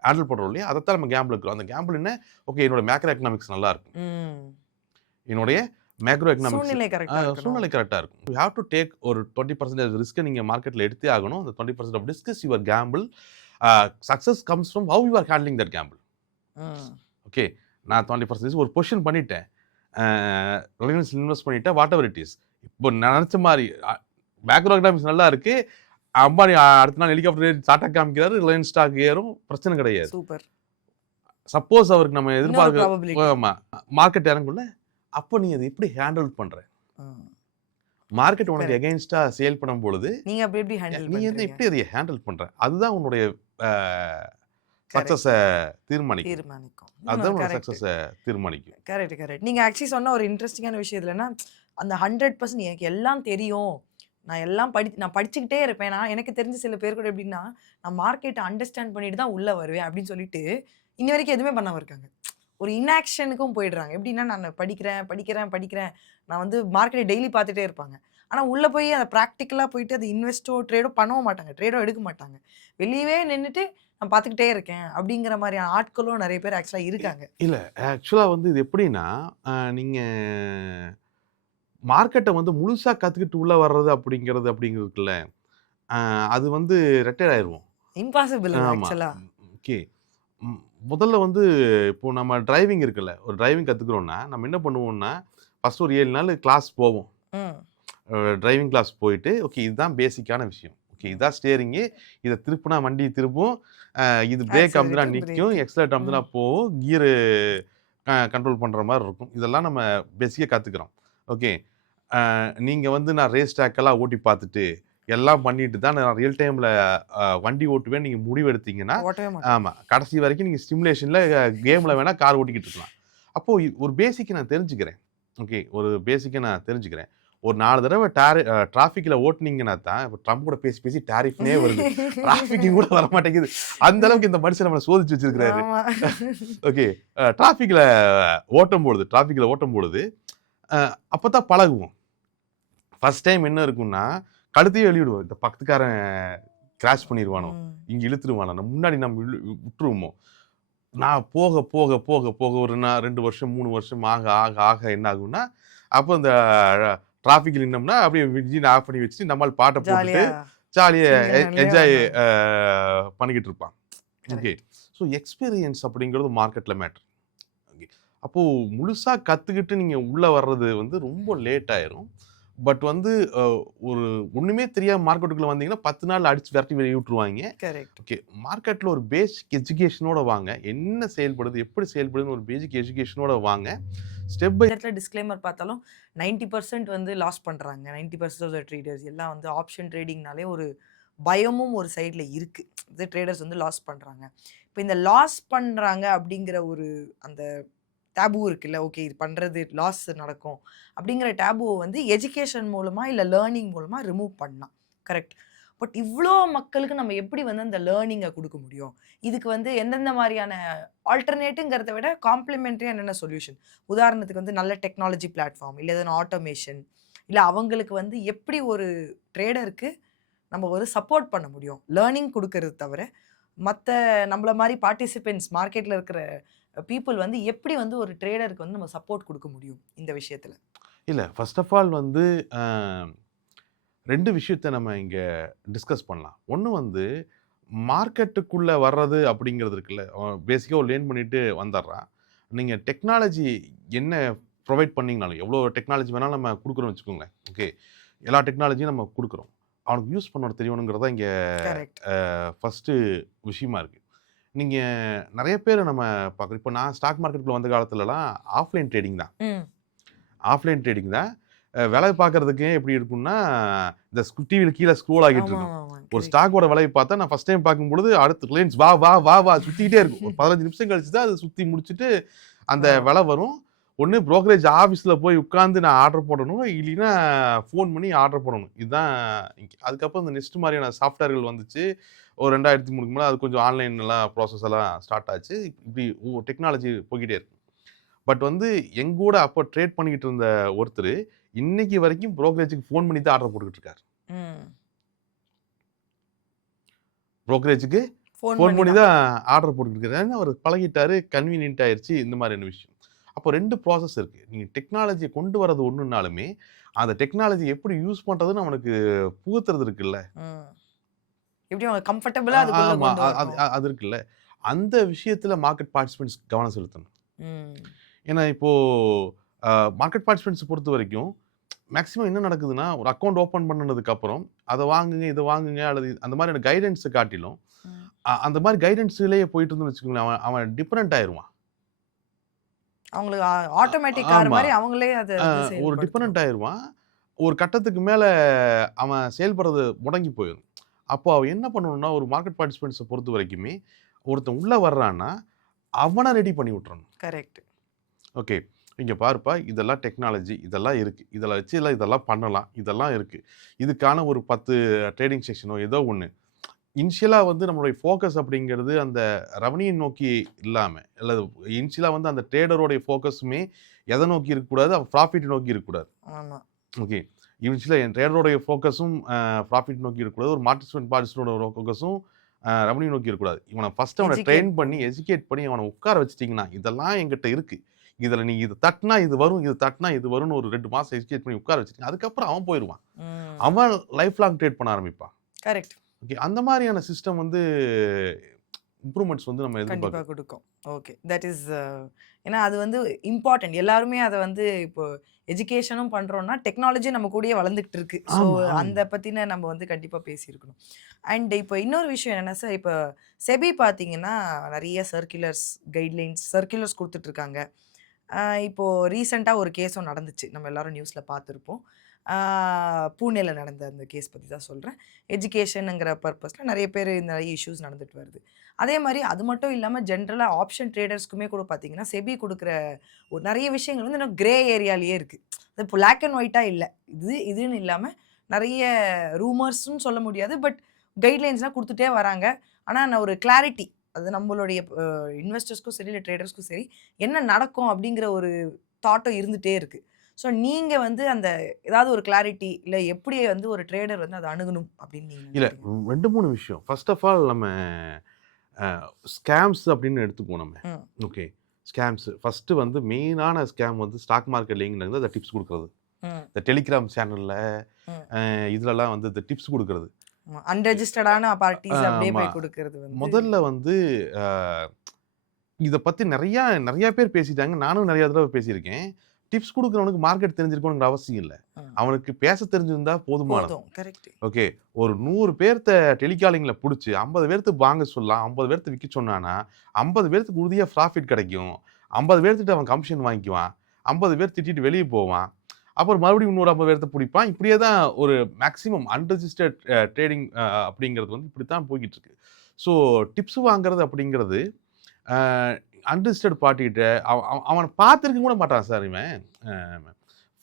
ஹேண்டில் பண்றோம் இல்லையா? அதத்தான் நம்ம கேம்பிள் இருக்கிறோம். அந்த கேம்பிள் என்ன? ஓகே என்னோட மேக்ரோ எக்கனாமிக்ஸ் நல்லா இருக்கும். ம். என்னுடைய மேக்ரோ எக்கனாமிக்ஸ் சூழ்நிலை கரெக்ட்டா இருக்கணும். சூழ்நிலை கரெக்ட்டா இருக்கும். யூ ஹேவ் டு டேக் ஒரு 20% ரிஸ்க்க நீங்க மார்க்கெட்ல எடுத்தே ஆகணும். அந்த 20% of risk is your gamble. Success comes from how you are handling that gamble. ம். ஓகே. நான் 20% ஒரு பொசிஷன் பண்ணிட்டேன். ரிலையன்ஸ் இன்வெஸ்ட் பண்ணிட்டேன். Whatever it is. இப்போ நெனச்ச மாரி மேக்ரோ எக்கனாமிக்ஸ் நல்லா இருக்கு. அம்பானி அடுத்த நாள் ஹெலிகாப்டர் ஏறி டாட்டா காமிக்கிறாரு. ரிலையன்ஸ் ஸ்டாக் ஏறும். பிரச்சனை கிடையாது. சூப்பர். சப்போஸ் அவருக்கு நம்ம இன்னொரு எதிர்பார்க்க ப்ராபபிலிட்டி. ஆமா. மார்க்கெட் இறங்கும்ல. அப்போ நீ அத எப்படி ஹேண்டில் பண்ற? ம். மார்க்கெட் உனக்கு கரெக்ட். எகைன்ஸ்டா சேல் பண்ணும்பொழுது, நீங்க அப்படி எப்படி ஹேண்டில் நீ வந்து பண்றீங்க? எப்படி அத ஹேண்டில் பண்ற? அதுதான் உன்னுடைய கரெக்ட். சக்சஸ தீர்மானிக்கும். தீர்மானிக்கும். அதுதான் உன்னோட கரெக்ட். சக்சஸ தீர்மானிக்கும். கரெக்ட். நீங்க ஆக்சுவலி சொன்ன ஒரு இன்ட்ரஸ்டிங்கான விஷயம் எதுலன்னா, அந்த 100% எனக்கு எல்லாம் தெரியும். நான் படிச்சுக்கிட்டே இருப்பேன். எனக்கு தெரிஞ்ச சில பேர் கூட எப்படின்னா, நான் மார்க்கெட்ட அண்டர்ஸ்டாண்ட் பண்ணிட்டு தான் உள்ள வருவேன் அப்படின்னு சொல்லிட்டு, இன்னி வரைக்கும் எதுவுமே பண்ணாம இருக்காங்க. ஒரு இன்ஆக்ஷனுக்கும் போயிடுறாங்க. எப்படின்னா நான் படிக்கிறேன். நான் வந்து மார்க்கெட்ட டெய்லி பார்த்துட்டே இருப்பாங்க. ஆனா உள்ள போய் அத பிராக்டிகலா போயிட்டு அது இன்வெஸ்ட்டோ, ட்ரேடோ பண்ணவும் மாட்டாங்க. ட்ரேடோ எடுக்க மாட்டாங்க. வெளியவே நின்னுட்டு நான் பார்த்துக்கிட்டே இருக்கேன். அப்படிங்கிற மாரியான ஆட்களும் நெறைய பேர் ஆக்சுவலா இருக்காங்க. இல்ல ஆக்சுவலா வந்து இது எப்படின்னா, நீங்க மார்க்கெட்டை வந்து முழுசா கத்துக்கிட்டு உள்ள வர்றது அப்படிங்கிறதுக்குல்ல அது வந்து ரிட்டையர்ட் ஆயிருவோம். இம்பாசிபிள் அது ஆமா. ஆக்சுவலா. ஓகே. முதல்ல வந்து இப்போ நம்ம டிரைவிங் இருக்குல்ல, ஒரு டிரைவிங் கத்துக்கிறோம்னா, நம்ம என்ன பண்ணுவோம்னா, ஃபர்ஸ்ட் ஒரு 7 நாள் கிளாஸ் போவோம். ம். டிரைவிங் கிளாஸ் போயிட்டு, ஓகே இதுதான் பேசிக்கான விஷயம். ஓகே ம். இதான் ஸ்டியரிங்கு. இத திருப்புனா வண்டி திரும்பும். இது பிரேக் அமுத்துனா ஆக்ஸலரேட்டர், நிக்கும். பிரேக். எக்ஸலரேட்டர் அமுத்துனா ம். போகும். கியரு கண்ட்ரோல் பண்ற மாரி இருக்கும். இதெல்லாம் நம்ம பேசிக்கா கத்துக்கிறோம். ஓகே. நீங்க வந்து நான் ரேஸ் ட்ராக் ஓட்டி பார்த்துட்டு, எல்லாம் பண்ணிட்டு தான் நான் ரியல் டைம்ல வண்டி ஓட்டுவேன்னு நீங்க முடிவெடுத்தீங்கன்னா, ஓட்டவே மாட்டோம். ஆமா. கடைசி வரைக்கும் நீங்க சிமுலேஷன்ல கேம்ல வேணா கார் ஓட்டிக்கிட்டு இருக்கலாம். அப்போ ஒரு பேசிக்க நான் தெரிஞ்சுக்கிறேன். ஓகே. ஒரு பேசிக்க நான் தெரிஞ்சுக்கிறேன். ஒரு 4 தடவ டிராஃபிக்ல ஓட்டுனீங்கன்னா தான், இப்ப ட்ரம்ப் கூட பேசி பேசி டாரிஃப்னே வருது. டிராஃபிக்கும் கூட வரமாட்டேங்குது. அந்த அளவுக்கு இந்த மனுஷன் நம்மள சோதிச்சு வச்சிருக்கிறாரு. ஆமா. ஓகே. டிராஃபிக்ல ஓட்டும்பொழுது, அப்பதான் பழகுவோம். ஃபர்ஸ்ட் டைம் என்ன இருக்கும்னா, கழுத்தையே வெளியிடுவோம். இந்த பக்கத்துக்காரன் கிராஷ் பண்ணிருவானோ, ம். இங்க இழுத்துருவானோ, முன்னாடி நம்ம விட்டுருவோமோ. நான் போக, போக, போக, போக ஒரு 2 வருஷம், 3 வருஷம் ஆக, ஆக, ஆக என்ன ஆகும்னா, அப்போ இந்த டிராஃபிக்ல நின்னோம்னா, அப்படியே இன்ஜின் ஆஃப் பண்ணி வச்சுட்டு, நம்மால் பாட்ட போட்டுட்டு, ஜாலியா ஜாலியா சிக்னல்லே என்ஜாய் வந்தோம். பண்ணிக்கிட்டு இருப்பான். ஓகே. கரெக்ட். ஸோ எக்ஸ்பீரியன்ஸ் அப்படிங்கிறது மார்க்கெட்ல மேட்டர். ஓகே. அப்போ முழுசா கத்துக்கிட்டு நீங்க உள்ள வர்றது வந்து ரொம்ப லேட் ஆயிரும். பட் வந்து ஒரு ஒண்ணுமே தெரியாம மார்க்கெட்டுக்குள்ள வந்தீங்கன்னா 10 நாள்ல அடிச்சு விரட்டி வெளிய விட்டுருவாய்ங்க. கரெக்ட். ஓகே. மார்க்கெட்ல ஒரு பேசிக் எஜுகேஷனோட வாங்க. என்ன செயல்படுது? எப்படி செயல்படுதுன்னு ஒரு பேசிக் எஜுகேஷனோட வாங்க. ஸ்டெப் பை இந்த இடத்துல டிஸ்க்ளைமர் பார்த்தாலும் 90% வந்து லாஸ் பண்றாங்க. 90% ஆஃப் த ட்ரேடர்ஸ் எல்லாம் வந்து ஆப்ஷன் ட்ரேடிங்னாலே ஒரு பயமும் ஒரு சைடுல இருக்கு. இது ட்ரேடர்ஸ் வந்து லாஸ் பண்றாங்க. இப்ப இந்த லாஸ் பண்றாங்க அப்படிங்கிற ஒரு அந்த டேபு இருக்குல்ல. ஓகே இது பண்றது லாஸ் நடக்கும். அப்படிங்கிற டேபுவ வந்து எஜுகேஷன் மூலமா, இல்ல லேர்னிங் மூலமா ரிமூவ் பண்ணலாம். கரெக்ட். பட் இவ்ளோ மக்களுக்கு நம்ம எப்படி வந்து அந்த லேர்னிங்க குடுக்க முடியும்? இதுக்கு வந்து எந்தெந்த மாரியான ஆல்டர்னேட்டுங்கிறத விட காம்ப்ளிமென்டரியா என்னென்ன சொல்யூஷன்? உதாரணத்துக்கு வந்து நல்ல டெக்னாலஜி பிளாட்ஃபார்ம், இல்ல எதனா ஆட்டோமேஷன், இல்ல அவங்களுக்கு வந்து எப்படி ஒரு ட்ரேடருக்கு நம்ம ஒரு சப்போர்ட் பண்ண முடியும்? லேர்னிங் குடுக்கறது தவிர, மத்த நம்மள மாரி பார்ட்டிசிபென்ட்ஸ் மார்க்கெட்ல இருக்கிற பீப்பிள் வந்து எப்படி வந்து ஒரு ட்ரேடருக்கு வந்து நம்ம சப்போர்ட் குடுக்க முடியும் இந்த விஷயத்துல? இல்ல ஃபர்ஸ்ட் ஆஃப் ஆல் வந்து அ 2 விஷயத்த நம்ம இங்க டிஸ்கஸ் பண்ணலாம். ஒண்ணு வந்து மார்க்கெட்டுக்குள்ள வர்றது அப்படிங்கிறது இருக்குல்ல. பேசிக்கா ஒரு லேர்ன் பண்ணிட்டு வந்துர்றான். நீங்க டெக்னாலஜி என்ன ப்ரொவைட் பண்ணீங்கனாலும், எவ்வளோ டெக்னாலஜி வேணாலும் நம்ம குடுக்குறோம்னு வச்சுக்கோங்களேன். ஓகே. எல்லா டெக்னாலஜியும் நம்ம குடுக்குறோம். அவனுக்கு யூஸ் பண்ண தெரியணுங்கிறது தான் இங்க கரெக்ட். ஃபர்ஸ்ட்டு விஷயமா இருக்கு. நீங்க நெறைய பேர நம்ம பார்க்குறோம். இப்ப நான் ஸ்டாக் மார்க்கெட்குள்ள வந்த காலத்துலலாம் ஆஃப்லைன் ட்ரேடிங் தான். ம். ஆஃப்லைன் ட்ரேடிங் தான். விலை பார்க்கறதுக்கே எப்படி இருக்கும்னா, இந்த டிவில கீழ ஸ்க்ரோல் ஆகிட்டு இருக்கும். ஆமாமாமா. ஒரு கரெக்ட். ஸ்டாக்கோட விலைய பார்த்தா, நான் ஃபர்ஸ்ட் டைம் பார்க்கும்பொழுது, அடுத்து ரிலையன்ஸ் வா, வா, வா, வா சுத்திக்கிட்டே இருக்கும். ஒரு 15 நிமிஷம் கழிச்சு தான் அது சுத்தி முடிச்சுட்டு, அந்த வரும். விலை வரும். ஒண்ணு புரோக்கரேஜ் ஆஃபீஸ்ல போய் உட்கார்ந்து நான் ஆர்டர் போடணும். இல்லைன்னா ஃபோன் பண்ணி ஆர்டர் போடணும். இதுதான் அதுக்கப்புறம் இந்த நெஸ்ட் மாரியான சாஃப்ட்வேர்கள் வந்துச்சு. ஒரு 2003க்கு மேல அது கொஞ்சம் ஆன்லைன்லாம் ப்ராசஸ் எல்லாம் ஸ்டார்ட் ஆச்சு. இப்படி டெக்னாலஜி போய்க்கிட்டே இருக்கு. பட் வந்து எங்கூட அப்போ ட்ரேட் பண்ணிக்கிட்டு இருந்த ஒருத்தரு, இன்னைக்கு வரைக்கும் புரோக்கரேஜ்க்கு ஃபோன் பண்ணி தான் ஆர்டர் போட்டுக்கிட்டு இருக்காரு. ம். புரோக்கரேஜ்க்கு ஃபோன் ஃபோன் பண்ணி பண்ணி தான். தான் ஆர்டர் போட்டுக்கிட்டு இருக்காரு. ஏன்னா அவரு பழகிட்டாரு, கன்வீனியன்ட் ஆயிருச்சு இந்த மாதிரியான விஷயம். அப்போ 2 ப்ராசஸ் இருக்கு. நீங்க டெக்னாலஜிய கொண்டு வரது ஒண்ணுனாலுமே, அந்த டெக்னாலஜி எப்படி யூஸ் பண்றதுன்னு அவனுக்கு புகுத்துறது இருக்குல்ல. ம். எப்படி அவங்க கம்ஃபர்டபுளா அதுக்குள்ள ஆமா. கொண்டு அது வரணும். அது இருக்குல்ல. அந்த விஷயத்துல மார்க்கெட் பார்ட்டிசிபென்ட்ஸ் கவனம் செலுத்தணும். ம். ஏன்னா இப்போ மார்க்கெட் பார்ட்டிசிபென்ட்ஸ பொறுத்தவரைக்கும், மேக்ஸிமம் என்ன நடக்குதுன்னா, ஒரு அக்கவுண்ட் ஓப்பன் பண்ணுனதுக்கு அப்புறம், அத வாங்குங்க, இத வாங்குங்க அல்லது அந்த மாதிரியான கைடன்ஸ காட்டிலும், ம். அந்த மாரி கைடன்ஸ்லயே போயிட்டு இருந்தோம்னு வச்சுக்கோங்களேன், அவன் அவன் டிபெண்டன்ட் ஆயிருவான். அவங்களுக்கு ஆட்டோமேட்டிக் கார் ஆமா. மாரி அவங்களே அத வந்து ஒரு செயல்படுத்தணும். டிபெண்டன்ட் ஆயிருவான். ஒரு கட்டத்துக்கு மேல அவன் செயல்படுறது முடங்கி போயிரும். அப்போ அவன் என்ன பண்ணணும்னா, ஒரு மார்க்கெட் பார்ட்டிசிபென்ட்ஸ பொறுத்தவரைக்குமே, ஒருத்தன் உள்ள வர்றான்னா, அவன ரெடி பண்ணி விட்டுறணும். கரெக்ட். ஓகே. இங்க பாருப்பா, இதெல்லாம் டெக்னாலஜி, இதெல்லாம் இருக்கு. இதில வச்சு இதெல்லாம் பண்ணலாம். இதெல்லாம் இருக்கு. இதுக்கான ஒரு 10 ட்ரேடிங் செஷனோ ஏதோ ஒண்ணு. இனிஷியலா வந்து நம்மளுடைய ஃபோக்கஸ் அப்படிங்கிறது அந்த ரெவென்யூ நோக்கி இல்லாம, அல்லது இனிஷியலா வந்து அந்த ட்ரேடருடைய ஃபோக்கஸுமே எத நோக்கி இருக்கக்கூடாது? அவன் ப்ராஃபிட் நோக்கி இருக்கக்கூடாது. ஆமா. ஓகே. இனிஷியலா என் ட்ரேடருடைய ஃபோக்கஸும் ப்ராஃபிட் நோக்கி இருக்கக்கூடாது. ஒரு பார்ட்டிசிபென்ட்டோட ஃபோக்கஸும் ரெவென்யூ நோக்கி இருக்கக்கூடாது. இவன ஃபர்ஸ்ட் அவன ட்ரெயின் எஜுகேட் பண்ணி, பண்ணணும். எஜுகேட் பண்ணி அவன உட்கார வச்சுட்டீங்கன்னா, இதெல்லாம் என்கிட்ட இருக்கு. இதில் நீ இது தட்டினா இது வரும், இது தட்டினா இது வரும்னு ஒரு 2 மாதம் எஜுகேட் பண்ணி உட்கார வச்சுருக்கீங்க. அதுக்கப்புறம் அவன் போயிடுவான். அவன் லைஃப் லாங் ட்ரேட் பண்ண ஆரம்பிப்பான். கரெக்ட். ஓகே, அந்த மாதிரியான சிஸ்டம் வந்து இம்ப்ரூவ்மெண்ட்ஸ் வந்து நம்ம கண்டிப்பா எதிர்பார்க்கணும். கொடுக்கும். ஓகே. தட் இஸ் ஏன்னா அது வந்து இம்பார்ட்டன்ட். எல்லாருமே அத வந்து இப்போ எஜுகேஷனும் பண்றோம்னா, டெக்னாலஜி நம்ம கூடயே வளர்ந்துகிட்டு இருக்கு. ஸோ ஆமா, ஆமா. அந்த பத்தின நம்ம வந்து கண்டிப்பா பேசியிருக்கணும். அண்ட் இப்போ இன்னொரு விஷயம் என்னன்னா சார், இப்போ செபி பார்த்தீங்கன்னா, நெறைய சர்க்குலர்ஸ் குடுத்துட்டு இருக்காங்க. இப்போ ரீசென்ட்டா ஒரு கேஸும் நடந்துச்சு. நம்ம எல்லாரும் நியூஸ்ல பார்த்துருப்போம். ஆ பூனேல நடந்த அந்த கேஸ் பத்தி தான் சொல்றேன். எஜுகேஷன்ங்கிற பர்ப்பஸ்ல நெறைய பேர் நெறைய இஷ்யூஸ் நடந்துட்டு வருது. அதே மாரி அது மட்டும் இல்லாம ஜென்ரலா ஆப்ஷன் ட்ரேடர்ஸ்க்குமே கூட பார்த்தீங்கன்னா, செபி குடுக்குற ஒரு நெறைய விஷயங்கள் வந்து இன்னும் கிரே ஏரியாலயே இருக்கு. அது பிளாக் அண்ட் ஒயிட்டா இல்ல. இதுன்னு இல்லாம நெறைய ரூமர்ஸ்ன்னு சொல்ல முடியாது. பட் கைட்லைன்ஸ்லாம் குடுத்துட்டே வராங்க. ஆனா நான் ஒரு கிளாரிட்டி அது நம்மளுடைய இன்வெஸ்டர்ஸ்க்கும் சரி, இல்ல ட்ரேடர்ஸ்க்கும் சரி, என்ன நடக்கும் அப்படிங்கிற ஒரு தாட்டும் இருந்துட்டே இருக்கு. ஸோ நீங்க வந்து அந்த ஏதாவது ஒரு கிளாரிட்டி இல்ல எப்படி வந்து ஒரு ட்ரேடர் வந்து அத அணுகணும் அப்படின்னு நீங்க இல்ல நினைக்கிறீங்க? 2, 3 விஷயம். ஃபர்ஸ்ட் ஆஃப் ஆல் நம்ம அ ஸ்கேம்ஸ் அப்படின்னு எடுத்துக்குவோம் நம்ம. ம். ஓகே. ஸ்கேம்ஸ். ஃபர்ஸ்ட்டு வந்து மெயினான ஸ்கேம் வந்து ஸ்டாக் மார்க்கெட்ல அந்த டிப்ஸ் குடுக்குறது. ம். இந்த டெலிகிராம் சேனல்ல ம். இதுலலாம் வந்து இந்த டிப்ஸ் குடுக்குறது. ஆமா. அன்ரெஜிஸ்டர்டான பார்ட்டீஸ் அப்படியே ஆமா. போய் குடுக்கறது வந்து முதல்ல வந்து அ இத பத்தி நெறையா நெறையா பேர் பேசிட்டாங்க. நானும் நெறையா தடவ பேசியிருக்கேன். டிப்ஸ் குடுக்குறவனுக்கு மார்க்கெட் தெரிஞ்சிருக்கணுங்கிற அவசியம் இல்ல. ம். அவனுக்கு பேச தெரிஞ்சிருந்தா போதுமானது. போதும். கரெக்ட். ஓகே. ஒரு 100 பேர்த்த டெலிகாலிங்ல புடிச்சு 50 பேர்த்துக்கு வாங்க சொல்லலாம். 50 பேர்த்த விக்க சொன்னான்னா, 50 பேர்த்துக்கு உறுதியா ப்ராஃபிட் கிடைக்கும். 50 பேர்த்துட்ட அவன் கமிஷன் வாங்கிக்குவான். 50 பேர் திட்டிட்டு வெளிய போவான். அப்புறம் மறுபடியும் இன்னொரு 50 பேர்த்த புடிப்பான். இப்படியே தான் ஒரு மேக்ஸிமம் அன்ரிஜிஸ்டர்ட் ட்ரேடிங் அப்படிங்கிறது வந்து இப்படி தான் போய்க்கிட்டு இருக்கு. ஸோ டிப்ஸ் வாங்குறது அப்படிங்கிறது அ அன்ரிஜிஸ்டர்ட் பார்ட்டிகிட்ட அவன பார்த்திருக்க கூட மாட்டான் சார் இவன். அ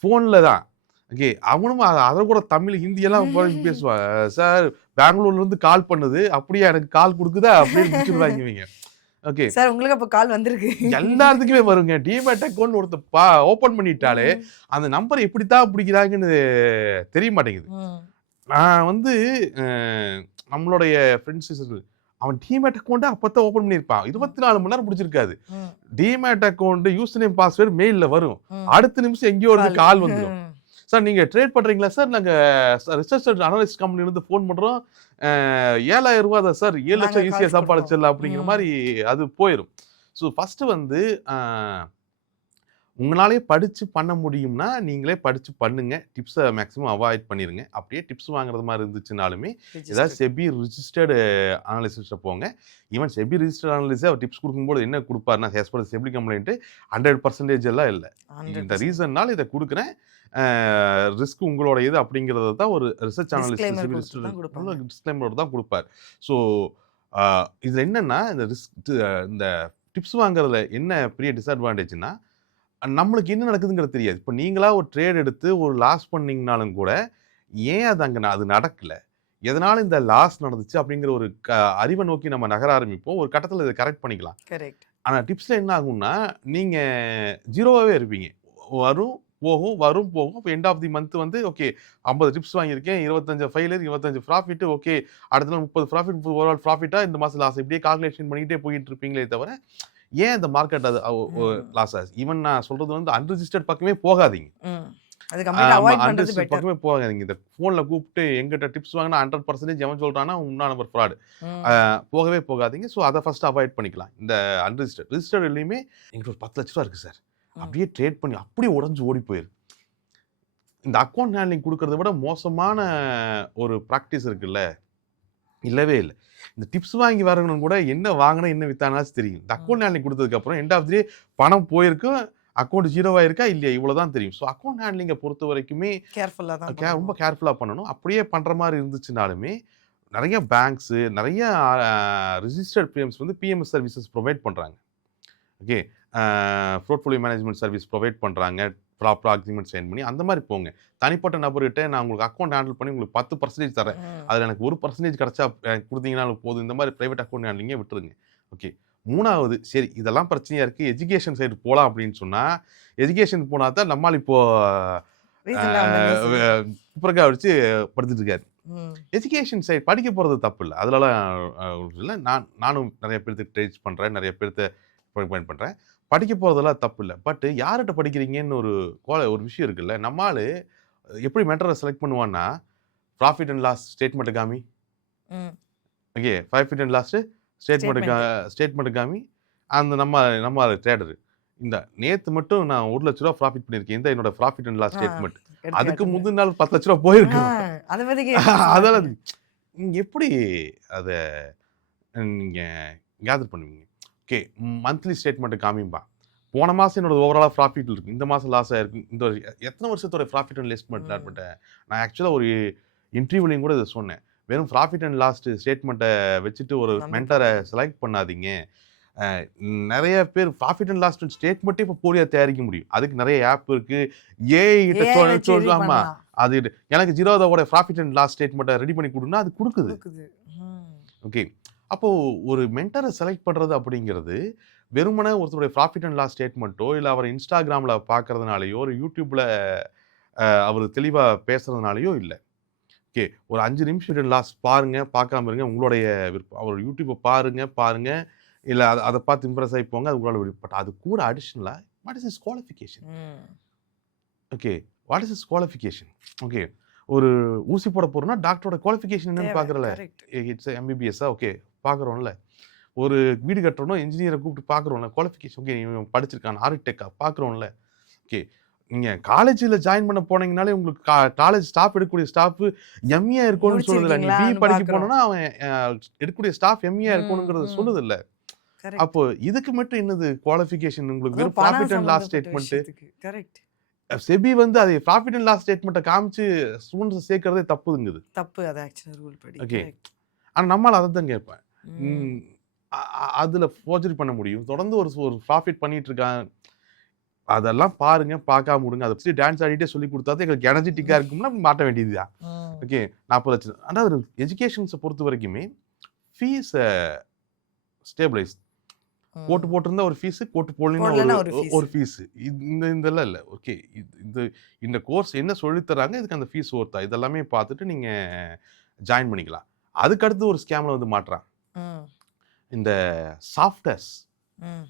ஃபோன்ல தான். ஓகே. அவனும் அத கூட தமிழ், ஹிந்தி எல்லாம் பேசுவான். சார் பெங்களூர்லருந்து கால் பண்ணுது. அப்படியா எனக்கு கால் குடுக்குதா? அப்படின்னு முடிச்சுடுவாங்க இவங்க. ஓகே. சார் உங்களுக்கு அப்ப கால் வந்திருக்கு. எல்லாத்துக்குமே வருங்க. டிமேட் அக்கவுண்ட் ஒருத்தன் ஓப்பன் பண்ணிட்டாலே, ம். அந்த நம்பர எப்படித்தான் பிடிக்கிறாங்கன்னு தெரிய மாட்டேங்குது. ம். நான் வந்து அ நம்மளுடைய ஃப்ரெண்ட்ஸ் அவன் டிமேட் அக்கவுண்ட்ட அப்பதான் ஓப்பன் பண்ணியிருப்பான். ம். 24 மணி நேரம் பிடிச்சிருக்காது. ம். Demat account user name password மெயில்ல வரும். ம். அடுத்த நிமிஷம் எங்கேயோ இருந்து கால். கால் வந்துரும். சார் நீங்க ட்ரேட் பண்றீங்களா சார்? நாங்க ரிசர்ச் அண்ட் அனலிஸ்ட் கம்பெனில இருந்து ஃபோன் பண்றோம். ரூ. 7,000 தான் சார். 7 நாங்க லட்சம் ஈஸியா காசு சாப்பாடு குடுப்போம். வச்சிடலாம் அப்படிங்கிற ம். மாரி அது போயிரும். ஸோ ஃபர்ஸ்ட்டு வந்து அ உங்களாலயே படிச்சு பண்ண முடியும்னா, நீங்களே படிச்சு பண்ணுங்க. டிப்ஸ மேக்ஸிமம் அவாய்ட் பண்ணிருங்க. அப்படியே டிப்ஸ் வாங்குறது மாரி இருந்துச்சுனாலுமே, ஏதாவது ரிஜிஸ்டர்ட். செபி ரிஜிஸ்டர்டு அனலிஸ்ட்ட்ட போங்க. ஈவன் செபி ரிஜிஸ்டர்ட் அனலிஸ்ட்டே அவர் டிப்ஸ் குடுக்கும்போது என்ன குடுப்பார்ன்னா, ஆஸ் பர் செபி கம்ப்ளைண்ட் 100% எல்லாம் இல்ல. இந்த 100% ரீசன்னால இத குடுக்குறேன். ரிஸ்க் உங்களோட இது அப்படிங்கிறத தான் ஒரு ரிசர்ச் அனலிஸ்ட் டிஸ்க்ளைமர் செபி குடுத்துட்டு தான் குடுப்பாங்க. ரிஜிஸ்டர்ட் டிஸ்க்ளைமரோட தான் குடுப்பார். ஸோ அ இதுல என்னன்னா, இந்த டிப்ஸ் வாங்குறதுல என்ன பெரிய டிஸ்அட்வான்டேஜ்ன்னா, நம்மளுக்கு என்ன நடக்குதுங்கிறது தெரியாது. இப்ப நீங்களா ஒரு ட்ரேட் எடுத்து ஒரு லாஸ் பண்ணீங்கனாலும் கூட, ஏன் அது அங்க அது நடக்கல? எதனால இந்த லாஸ் நடந்துச்சு? அப்படிங்கிற ஒரு அறிவ நோக்கி நம்ம நகர ஆரம்பிப்போம். ஒரு கட்டத்துல இத கரெக்ட் பண்ணிக்கலாம். கரெக்ட். ஆனா டிப்ஸ்ல என்ன ஆகும்னா, நீங்க 0வாவே இருப்பீங்க. வரும், போகும், வரும், போகும். அப்ப எண்ட் ஆஃப் தி மந்த் வந்து ஓகே 50 டிப்ஸ் வாங்கியிருக்கேன். 25 ஃபெயிலியர், 25 ப்ராஃபிட். ஓகே. அடுத்த நாள் 30 ப்ராஃபிட், ஓவரால் ப்ராஃபிட்டா இந்த மாசம் லாஸ். இப்படியே கால்குலேஷன் பண்ணிக்கிட்டே போயிட்டு இருப்பீங்களே தவிர, ஏன் இந்த மார்க்கெட் அது ம். லாஸ் ஆச்சு? ஈவன் நான் சொல்றது வந்து அன்ரிஜிஸ்டர்ட் பக்கமே போகாதீங்க. ம். அது கம்ப்ளீட்டா ஆமா. அவாய்ட் பண்றது அன்ரிஜிஸ்டர்ட் பெட்டர். பக்கமே போகாதீங்க. இந்த ஃபோன்ல கூப்பிட்டு எங்கிட்ட டிப்ஸ் வாங்குனா 100% எவன் சொல்றானோ உண்மையான நம்பர் ஃப்ராட். ம். போகவே போகாதீங்க. ஸோ அத ஃபர்ஸ்ட் அவாய்ட் பண்ணிக்கலாம். இந்த அன்ரிஜிஸ்டர்ட். ரிஜிஸ்டர்ட்லயுமே என்கிட்ட ஒரு 10,00,000 இருக்கு சார். ம். அப்படியே ட்ரேட் பண்ணி அப்படியே உடைஞ்சு ஓடி போயிரு. இந்த அக்கவுண்ட் ஹேண்ட்லிங் குடுக்கறத விட மோசமான ஒரு பிராக்டிஸ் இருக்குல்ல, இல்லவே இல்ல. இந்த டிப்ஸ் வாங்கி வரவனுக்கு கூட என்ன வாங்குனா, என்ன வித்தானாச்சும் தெரியும். இந்த ம். அக்கவுண்ட் ஹேண்ட்லிங் குடுத்ததுக்கு அப்புறம் எண்ட் ஆஃப் தி டே பணம் போயிருக்கும். அக்கவுண்ட் 0 ஆயிருக்கா இல்லையா? இவ்வளவுதான் தெரியும். ஸோ அக்கவுண்ட் ஹேண்ட்லிங்க பொறுத்தவரைக்குமே கேர்ஃபுல்லா தான் ரொம்ப பண்ணணும். கேர்ஃபுல்லா பண்ணணும். அப்படியே பண்ற மாரி இருந்துச்சுனாலுமே, நெறைய பேங்க்ஸ், நெறைய ரிஜிஸ்டர்ட் பிஎம்ஸ் வந்து பிஎம்எஸ் சர்வீசஸ் புரொவைட் பண்றாங்க. Okay. Portfolio management service provide பண்றாங்க. ப்ராப்பரா அக்ரீமெண்ட் சைன் பண்ணி அந்த மாரி போங்க. தனிப்பட்ட நபர்கிட்ட நான் உங்களுக்கு அக்கவுண்ட் ஹேண்டில் பண்ணி உங்களுக்கு 10% தர்றேன். ம். அதுல எனக்கு 1% கிடைச்சா எனக்கு குடுத்தீங்கனாலும் போதும். இந்த மாரி பிரைவேட் அக்கவுண்ட் ஹேண்ட்லிங்கே விட்டுருங்க. ஓகே. 3வது சரி இதெல்லாம் பிரச்சனையா இருக்கு. எஜுகேஷன் சைடு போலாம் அப்படின்னு சொன்னா, எஜுகேஷன் போனா தான் நம்மாள் இப்போ அ ரீசென்ட்டா வந்த நியூஸ் வெ இது. துப்பரக்கா வச்சு படுத்துட்டு இருக்காரு. ம். எஜுகேஷன் சைடு படிக்க போறது தப்பு இல்ல. அதுலலாம் இல்ல. நானும் நெறைய பேர்த்துக்கு டீச் பண்றேன். நெறைய பேர்த்த பயன் பண்றேன். படிக்க போறதெல்லாம் தப்பு இல்ல. பட் யார்கிட்ட படிக்கிறீங்கன்னு ஒரு விஷயம் இருக்குல்ல. நம்ம ஆளு எப்படி மென்டர செலக்ட் பண்ணுவான்னா, ப்ராஃபிட் அண்ட் லாஸ் ஸ்டேட்மெண்ட் காமி. ம். Okay. Profit and loss statement. Statement காமி. அந்த நம்ம ட்ரேடரு. இந்த நேத்து மட்டும் நான் ரூ. 1,00,000 ப்ராஃபிட் பண்ணியிருக்கேன். இந்த என்னோட ப்ராஃபிட் அண்ட் லாஸ் ஆ ஸ்டேட்மெண்ட். எடுத்து அதுக்கு காட்டுங்க. முந்தின நாள் ரூ. 10,00,000 ஆ போயிருக்கும். அத பத்தி கேட்கணும்னு அதெல்லாம் சொன்னாங்க. நீங்க எப்படி அத நீங்க கேதர் பண்ணுவீங்க? ஓகே. மந்த்லி ஸ்டேட்மெண்ட் காமிம்பா. போன மாசம் என்னோட ஓவராலா ப்ராஃபிட் இருக்கு. இந்த மாசம் லாஸ் ஆயிருக்கு. இந்த எத்தன வருஷத்தோட ப்ராஃபிட் அண்ட் லாஸ் ம். பண்ட்டேன். நான் ஆக்சுவலா ஒரு இன்டர்வியூலயும் கூட இத சொன்னேன். வெறும் ப்ராஃபிட் அண்ட் லாஸ் ஸ்டேட்மெண்ட்ட வச்சுட்டு ஒரு நம்பி மென்டர போகாதீங்க. செலக்ட் பண்ணாதீங்க. அ நெறைய பேர் ப்ராஃபிட் அண்ட் லாஸ் ஸ்டேட்மெண்ட்டே இப்ப போலியா தயாரிக்க முடியும். அதுக்கு நெறைய ஆப் இருக்கு. ஏஐ கிட்ட ஏஐ வச்சு ரெடி ஆமா. பண்ணலாம். அது எனக்கு ஜீரோதாவோட ப்ராஃபிட் அண்ட் லாஸ் ஸ்டேட்மெண்ட்ட ரெடி பண்ணி குடுன்னா, அது குடுக்குது. குடுக்குது. ம். ஓகே. அப்போ ஒரு மென்டர செலக்ட் பண்றது அப்படிங்கிறது, வெறுமனே ஒருத்தருடைய ப்ராஃபிட் அண்ட் லாஸ் ஸ்டேட்மெண்ட்டோ, இல்ல அவர Instagramல பார்க்கறதுனாலயோ, ஒரு YouTubeல அவரு தெளிவா பேசுறதுனாலயோ இல்ல. ஓகே. ஒரு 5 நிமிஷம் ப்ராஃபிட் அண்ட் லாஸ் பாருங்க, பார்க்காம இருங்க. உங்களுடைய விருப்பம். அவர் யூடியூப பாருங்க. இல்ல அத பார்த்து இம்ப்ரெஸ் ஆயி போங்க. அது உங்களோட விருப்பம். பட் அது கூட அடிஷனலா வாட் இஸ் ஹிஸ் குவாலிஃபிகேஷன்? ம். Okay. What is his qualification? Okay. ஒரு ஊசி போட போறோம்னா, டாக்டரோட குவாலிஃபிகேஷன் என்னன்னு தேவை. பார்க்குறோம்ல. கரெக்ட். இட்ஸ் எம்பிபிஎஸ்ஸா? ஓகே. பார்க்குறோம்ல. ஒரு வீடு கட்டுறோம்னா, இன்ஜினியர கூப்பிட்டு பார்க்குறோம்ல. Qualification okay. இவன் படிச்சிருக்கான். ஆர்க்கிடெக்டா? பார்க்குறோம்ல. ஓகே. நீங்க காலேஜ்ல ஜாயின் பண்ண போனீங்கனாலே, உங்களுக்கு காலேஜ் ஸ்டாஃப் எடுக்கக்கூடிய ஸ்டாஃப் எம்.ஏ இருக்கணும்னு சொல்லுதுல்ல. நீ பிஇ முடிச்சிருக்கீங்களான்னு படிக்க பார்க்குறோம். போனோம்னா, அவன் எடுக்கக்கூடிய ஸ்டாஃப் எம்.ஏ ம். இருக்கணும்ங்கிறத ம். சொல்லுதுல்ல. கரெக்ட். அப்போ இதுக்கு மட்டும் என்னது குவாலிஃபிகேஷன் உங்களுக்கு? அதுவும் வெறும் பணம் ப்ராஃபிட் அண்ட் லாஸ் சம்பந்தப்பட்ட ஸ்டேட்மெண்ட். விஷயத்துக்கு. கரெக்ட். செபி வந்து அதை ப்ராஃபிட் அண்ட் லாஸ் ஸ்டேட்மெண்ட்ட காமிச்சு ஸ்டூடண்ட்ஸ சேர்க்கிறதே தப்புங்குது. தப்பு அது ஆக்சுவலா ரூல் படி. ஓகே. கரெக்ட். ஆனா நம்மால அதத்தான் கேட்பேன். ம். ம். அதுல ஃபோர்ஜரி பண்ண முடியும். தொடர்ந்து ஒரு ப்ராஃபிட் பண்ணிட்டு இருக்கான். அதெல்லாம் பாருங்க, பார்க்காம விடுங்க. அத பத்தி டான்ஸ் ஆடிட்டே சொல்லிக் குடுத்தா தான் எங்களுக்கு எனர்ஜெட்டிக்கா இருக்கும்னா மாட்ட வேண்டியது தான். ம். ஓகே. 40,00,000. ஆனா ஒரு எஜுகேஷன்ஸ பொறுத்த வரைக்குமே ஃபீஸ ஸ்டேபிளைஸ். கோட்டு ம். போட்டிருந்தா ஒரு ஃபீஸ், கோட்டு போடலைன்னா போடலன்னா ஒரு ஃபீஸ். ஒரு ஃபீஸ். இதெல்லாம் இல்ல. ஓகே. இந்த கோர்ஸ் என்ன சொல்லி தராங்க, இதுக்கு அந்த ஃபீஸ் ஒர்த்தா? இதெல்லாமே பார்த்துட்டு நீங்க ஜாயின் பண்ணிக்கலாம். அதுக்கு அடுத்து ஒரு ஸ்கேம்ல வந்து மாட்றான். ம். இந்த சாஃப்ட்வேர்ஸ். ம்.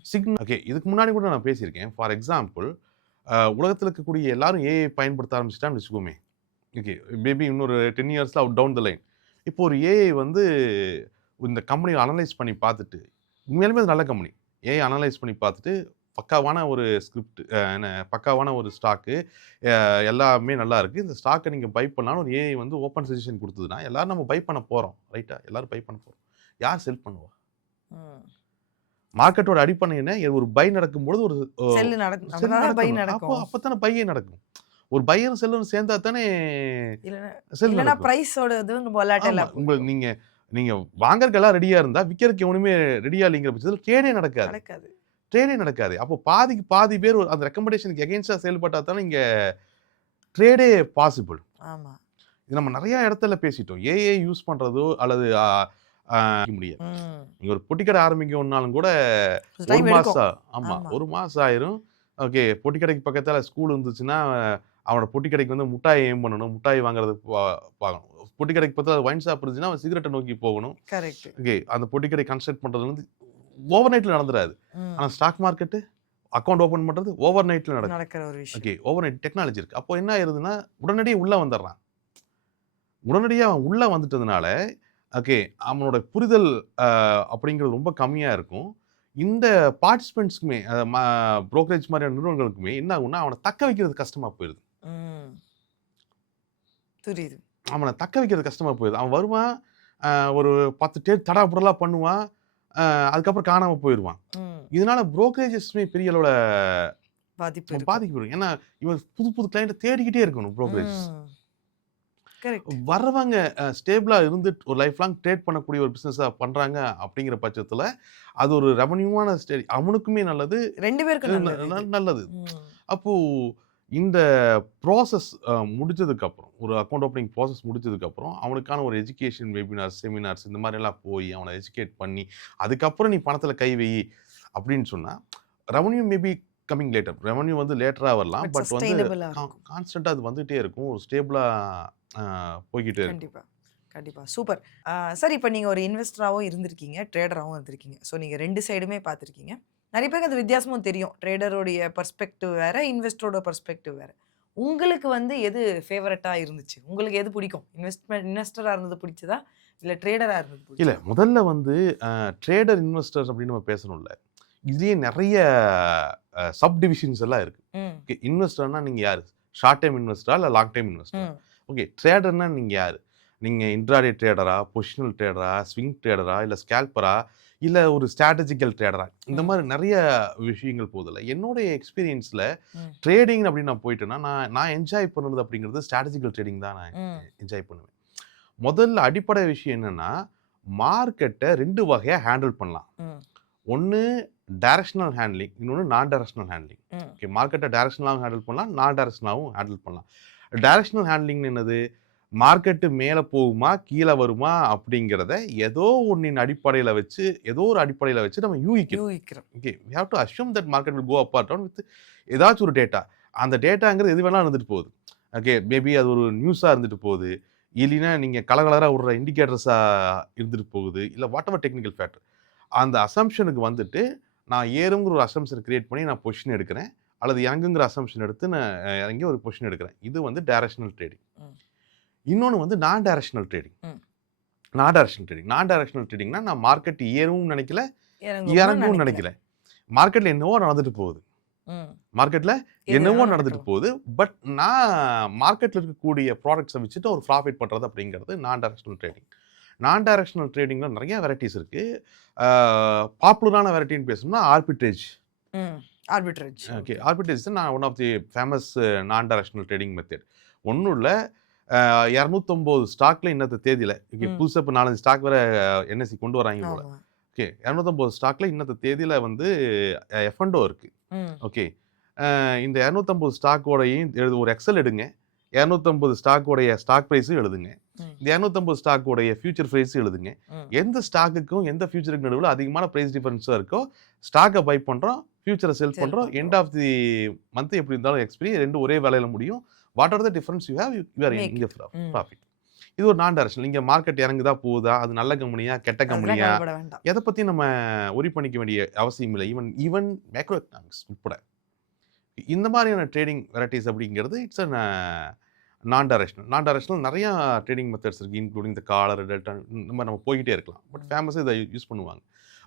ஓகே. இதுக்கு முன்னாடி கூட நான் பேசியிருக்கேன். ஃபார் எக்ஸாம்பிள் உலகத்துல இருக்கக்கூடிய எல்லாரும் ஏஐ பயன்படுத்த ஆரம்பிச்சுட்டான்னு வச்சுக்கோமே. ஓகே. மேபி இன்னொரு 10 இயர்ஸ்ல டவுன் த லைன். இப்போ ஒரு ஏஐ வந்து இந்த கம்பெனிய அனலைஸ் பண்ணி பார்த்துட்டு, உண்மையாலுமே அது நல்ல கம்பெனி. ஏஐ அனலைஸ் பண்ணி பார்த்துட்டு, பக்காவான ஒரு ஸ்கிரிப்ட் பக்காவான ஒரு ஸ்டாக்கு எல்லாமே நல்லா இருக்கு. இந்த ஸ்டாக்க நீங்க பை பண்ணலாம்னு ஒரு ஏஐ வந்து ஓப்பன் சஜஷன் குடுத்ததுன்னா, எல்லாரும் நம்ம பை பண்ண போறோம். ரைட்டா? எல்லாரும் பை பண்ண போறோம். யார் செல் பண்ணுவா? ம். மார்க்கெட்டோட அடிப்படை என்ன? ஒரு பை நடக்கும்பொழுது ஒரு செல் செல் நடந்தா தான் பை நடக்கணும். நடக்கும். அப்பத்தானே பையே நடக்கும். ஒரு பையரும் செல்லரும் சேர்ந்தா தானே இல்லன்னா செல் இல்லன்னா நடக்கும். பிரைஸோட இது வொலாட்டிலா ஆமா. போகும். நீங்க நீங்க வாங்கறதுக்கு எல்லாம் ரெடியா இருந்தா, விக்கிறதுக்கு எவனுமே ரெடியா இல்லைங்கிற பட்சத்துல ட்ரேடே நடக்காது. நடக்காது. ட்ரேடே நடக்காது. அப்போ பாதிக்கு பாதி பேர் அந்த ரெக்கமெண்டேஷனுக்கு எகெயின்ஸ்டா செயல்பட்டா தானே இங்க ட்ரேடே பாசிபிள். ஆமா. இது நம்ம நெறைய இடத்துல பேசிட்டோம். ஏஐ யூஸ் பண்றதோ அல்லது முடியாது. ம். நீங்க ஒரு பொட்டி கடை ஆரம்பிக்கணும்னாலும் கூட கொஞ்சம் 1 டைம் எடுக்கும். மாசம் ஆமா. ஆமா. 1 மாசம் ஆயிரும். ஓகே. பொட்டி கடைக்கு பக்கத்துல ஸ்கூல் இருந்துச்சுன்னா, அவனோட பொட்டி கடைக்கு வந்து முட்டாய் எய்ம் பண்ணணும். முட்டாய் வாங்குறது பார்க்கணும். பொட்டி கடைக்கு பக்கத்துல ஒயின் ஷாப் இருந்துச்சுன்னா, அவன் சிகரெட்ட நோக்கி போகணும். கரெக்ட். ஓகே. அந்த பொட்டி கடை கன்ஸ்ட்ரக்ட் பண்றது வந்து ஓவர் நைட்ல நடந்துராது. ஆனா ம். ஸ்டாக் மார்க்கெட் அக்கவுண்ட் ஓப்பன் பண்றது ஓவர் நைட்ல நடக்கும். நடக்கிற ஒரு விஷயம். ஓகே. ஓவர் நைட் டெக்னாலஜி இருக்கு. அப்போ என்ன ஆயிருதுன்னா, உடனடியா உள்ள வந்துடுறான். உடனடியா அவன் உள்ள வந்துட்டதுனால, ஓகே. அவனோட புரிதல் அப்படிங்கிறது ரொம்ப கம்மியா இருக்கும். இந்த பார்ட்டிசிபென்ட்ஸ்க்குமே புரோக்கரேஜ் மாரியான நிறுவனங்களுக்குமே என்ன ஆகும்னா, அவன தக்க வைக்கிறது கஷ்டமா போயிருது. ம். புரியுது. அவன தக்க வைக்கிறது கஷ்டமா போயிருது. அவன் வருவான், ஒரு 10 தடாபுடலா பண்ணுவான். அதுக்கப்புறம் காணாம போயிருவான். ம். இதனால புரோக்கரேஜஸ்மே பெரிய அளவுல பாதிப்பு இருக்கும். பாதிக்கப்படும். ஏன்னா, இவன் புது புது கிளையண்ட்ட தேடிக்கிட்டே இருக்கணும் புரோக்கரேஜஸ். ம். கரெக்ட். வர்றவங்க ஸ்டேபிளா இருந்து ஒரு லைஃப் லாங் ட்ரேட் பண்ணக்கூடிய ஒரு பிசினஸா பண்றாங்க அப்படிங்கிற பட்சத்துல, அது ஒரு ரெவென்யூவான அவனுக்குமே நல்லது. 2 பேருக்கும் நல்லது இது. நல்லது. ம். அப்போ இந்த ப்ராசஸ் முடிச்சதுக்கப்புறம், ஒரு அக்கவுண்ட் ஓப்பனிங் ப்ராசஸ் முடிச்சதுக்கப்புறம், அவனுக்கான ஒரு எஜுகேஷன் வெபினார்ஸ், செமினார்ஸ் இந்த மாரியெல்லாம் போய் அவன எஜுகேட் பண்ணி, அதுக்கப்புறம் நீ பணத்துல கை வை அப்படின்னு சொன்னா, revenue maybe coming later. Revenue வந்து லேட்டரா வரலாம். பட் பட் வந்து சஸ்டைனபிளா இருக்கும். கான்ஸ்டன்ட்டா அது வந்துட்டே இருக்கும். ஒரு ஸ்டேபிளா போய்க்கிட்டே இருக்கும். கண்டிப்பா. கண்டிப்பா. சூப்பர். சார் இப்ப நீங்க ஒரு இன்வெஸ்டராவும் இருந்திருக்கீங்க, ட்ரேடராவும் இருந்திருக்கீங்க. ஸோ நீங்க 2 சைடுமே பார்த்திருக்கீங்க. நிறைய பேருக்கு அது வித்தியாசமும் தெரியும். ட்ரேடருடைய பெர்ஸ்பெக்டிவ் வேற, இன்வெஸ்டரோட பெர்ஸ்பெக்டிவ் வேற. உங்களுக்கு வந்து எது ஃபேவரட்டா இருந்துச்சு? உங்களுக்கு எது பிடிக்கும்? இன்வெஸ்டரா இருந்தது பிடிச்சதா? இல்ல ட்ரேடரா இருந்தது இல்ல பிடிச்சதா? முதல்ல வந்து ட்ரேடர், இன்வெஸ்டர்ஸ் அப்படின்னு நம்ம பேசணும்ல. இதுலயே நெறைய சப் டிவிஷன்ஸ் எல்லாம் இருக்கு. ம். ஓகே, இன்வெஸ்டர்னா நீங்க யாரு? ஷார்ட் டைம் இன்வெஸ்டரா? இல்ல லாங் டைம் இன்வெஸ்டரா? ம். ஓகே, ட்ரேடர்னா நீங்க யாரு? நீங்க இன்ட்ராடே ட்ரேடரா? பொசிஷனல் ட்ரேடரா? ஸ்விங் ட்ரேடரா? இல்ல ஸ்கேல்பரா? இல்ல ஒரு ஸ்ட்ராட்டஜிக்கல் ட்ரேடரா? இந்த ம். மாரி நெறைய விஷயங்கள் போகுதுல்ல. என்னுடைய எக்ஸ்பீரியன்ஸ்ல ம். ட்ரேடிங் அப்படின்னு நான் போயிட்டேன்னா, நான் என்ஜாய் பண்ணுறது அப்படிங்கிறது ஸ்ட்ராட்டஜிக்கல் ட்ரேடிங் தான் நான் ம். என்ஜாய் பண்ணுவேன். முதல்ல அடிப்படை விஷயம் என்னன்னா, மார்க்கெட்ட 2 வகையா ஹேண்டில் பண்ணலாம். ம். ஒண்ணு டைரக்ஷனல் ஹேண்ட்லிங், இன்னொன்னு நான் டைரக்ஷனல் ஹேண்ட்லிங். ம். ஓகே, மார்க்கெட்ட டைரக்ஷனலாவும் ஹேண்டில் பண்ணலாம், நான் டைரக்ஷனலாவும் ஹேண்டில் பண்ணலாம். டைரக்ஷனல் ஹேண்ட்லிங் என்னது? மார்க்கெட் மேல போகுமா, கீழ வருமா அப்படிங்கிறத ஏதோ ஒண்ணின் அடிப்படையில வச்சு, ஏதோ ஒரு அடிப்படையில வச்சு நம்ம யூகிக்கணும். யூகிக்கிறோம். Okay, we have to assume that market will go up or down with ஏதாச்சும் ஒரு டேட்டா. அந்த டேட்டாங்கிறது எது வேணாலும் இருந்துட்டு போகுது. ஓகே, மேபி அது ஒரு நியூஸா இருந்துட்டு போகுது. இல்லைன்னா நீங்க கலர் கலரா விடுற இண்டிகேட்டர்ஸா இருந்துட்டு போகுது. இல்ல வாட்டெவர் டெக்னிக்கல் ஃபேக்டர். அந்த அசம்ப்ஷனுக்கு வந்துட்டு, நான் ஏறுங்கிற ஒரு அசம்ப்ஷன் கிரியேட் பண்ணி நான் பொசிஷன் எடுக்கிறேன். அல்லது இறங்குங்கிற அசம்ப்ஷன் எடுத்து நான் இறங்கி ஒரு பொசிஷன் எடுக்கிறேன். இது வந்து டைரக்ஷனல் ட்ரேடிங். ம். இன்னொன்னு வந்து நான் டைரக்ஷனல் ட்ரேடிங். ம். நான் டைரக்ஷனல் ட்ரேடிங்னா நான் மார்க்கெட் ஏறவும் நினைக்கல, இறங்கும்னு இறங்கவும் நினைக்கல. நினைக்கல. மார்க்கெட்ல என்னவோ நடந்துட்டு போகுது. ம். மார்க்கெட்ல எது என்னவோ வேணாலும் நடந்துட்டு நடக்கலாம். போகுது. பட் நான் மார்க்கெட்ல இருக்கக்கூடிய ப்ராடக்ட்ஸ வச்சுட்டு ஒரு ப்ராஃபிட் பண்றது அப்படிங்கிறது நான் டைரக்ஷனல் ட்ரேடிங். நான் டைரக்ஷனல் ட்ரேடிங்ல நிறைய வெரைட்டிஸ் இருக்கு. பாப்புலரான வெரைட்டின்னு பேசணும்னா ஆர்பிட்ரேஜ். ம். ஆர்பிட்ரேஜ். Okay, okay. ஆர்பிட்ரேஜ் தான் நான் ஒன் ஆஃப் தி ஃபேமஸ் நான் டைரக்ஷனல் ட்ரேடிங் மெத்தட். ஒண்ணும் இல்ல, 209 ஸ்டாக்ல இன்னத்த தேதியில, ஓகே, ம். புதுசா இப்ப 4, 5 ஸ்டாக் வேற என்எஸ்சி கொண்டு வராங்க போல. ஆமா. ஓகே, 209 ஸ்டாக்ல இன்னத்த தேதியில வந்து எஃப்&ஓ இருக்கு. ம். ஓகே, இந்த 250 ஸ்டாக்கோடையும் ஒரு எக்ஸல் எடுங்க. 250 ஸ்டாக்கோடைய ஸ்டாக் பிரைஸும் எழுதுங்க. ம். இந்த 250 ஸ்டாக்கோடைய ஃபியூச்சர் பிரைஸ் எழுதுங்க. ம். எந்த ஸ்டாக்குக்கும் எந்த ஃபியூச்சருக்கு நடுவுல அதிகமான பிரைஸ் டிஃபரன்ஸா இருக்கோ, ஸ்டாக்க பை பண்றோம், ஃபியூச்சர செல் செல் பண்றோம். பண்றோம். எண்ட் ஆஃப் தி மந்த் எப்படி இருந்தாலும் எக்ஸ்பைரி 2 ஒரே வேலையில முடியும். What are the difference you have, you are make in the it. ம். ப்ராஃபிட். இது ஒரு நான் டைரக்ஷனல். இங்க மார்க்கெட் இறங்குதா, போகுதா, அது நல்ல கம்பெனியா, கெட்ட அதெல்லாம் கம்பெனியா, கவலைப்பட வேண்டாம். எத பத்தியும் நம்ம வொரி பண்ணிக்க வேண்டிய அவசியம் இல்ல. ஈவன் மேக்ரோ எக்கனாமிக்ஸ் உட்பட. இந்த மாதிரியான ட்ரேடிங் வெரைட்டிஸ் அப்படிங்கிறது இட்ஸ் நான் டைரக்ஷனல். நான் டைரக்ஷனல் நிறையா ட்ரேடிங் மெத்தட்ஸ் இருக்கு. இன்க்ளூடிங் த காலர், டெல்டா, இந்த மாதிரி நம்ம போய்க்கிட்டே இருக்கலாம். பட் ம். ஃபேமஸா இதை யூஸ் பண்ணுவாங்க.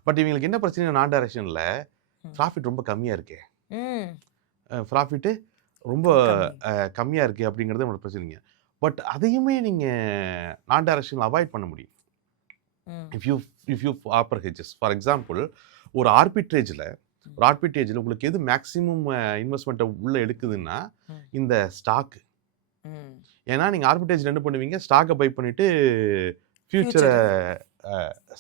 பட் இவங்களுக்கு என்ன பிரச்சனை, நான் டைரக்ஷன்ல ம். ப்ராஃபிட் ரொம்ப கம்மியா இருக்கே. ம். ப்ராஃபிட் ரொம்ப கம்மி. கம்மியா இருக்கே அப்படிங்கிறது நம்மளோட பிரச்சனைங்க. பட் அதையுமே நீங்க நான் டைரக்ஷன்ல அவாய்ட் பண்ண முடியும். ம். If you offer hedges. For example, ஒரு ஆர்பிட்ரேஜ்ல உங்களுக்கு எது மேக்ஸிமம் இன்வெஸ்ட்மெண்ட்டை உள்ள எடுக்குதுன்னா, ம். இந்த ஸ்டாக். ம். ஏன்னா நீங்க ஆர்பிட்ரேஜ்ல என்ன பண்ணுவீங்க, ஸ்டாக்க பை பண்ணிட்டு ஃபியூச்சர ஃபியூச்சர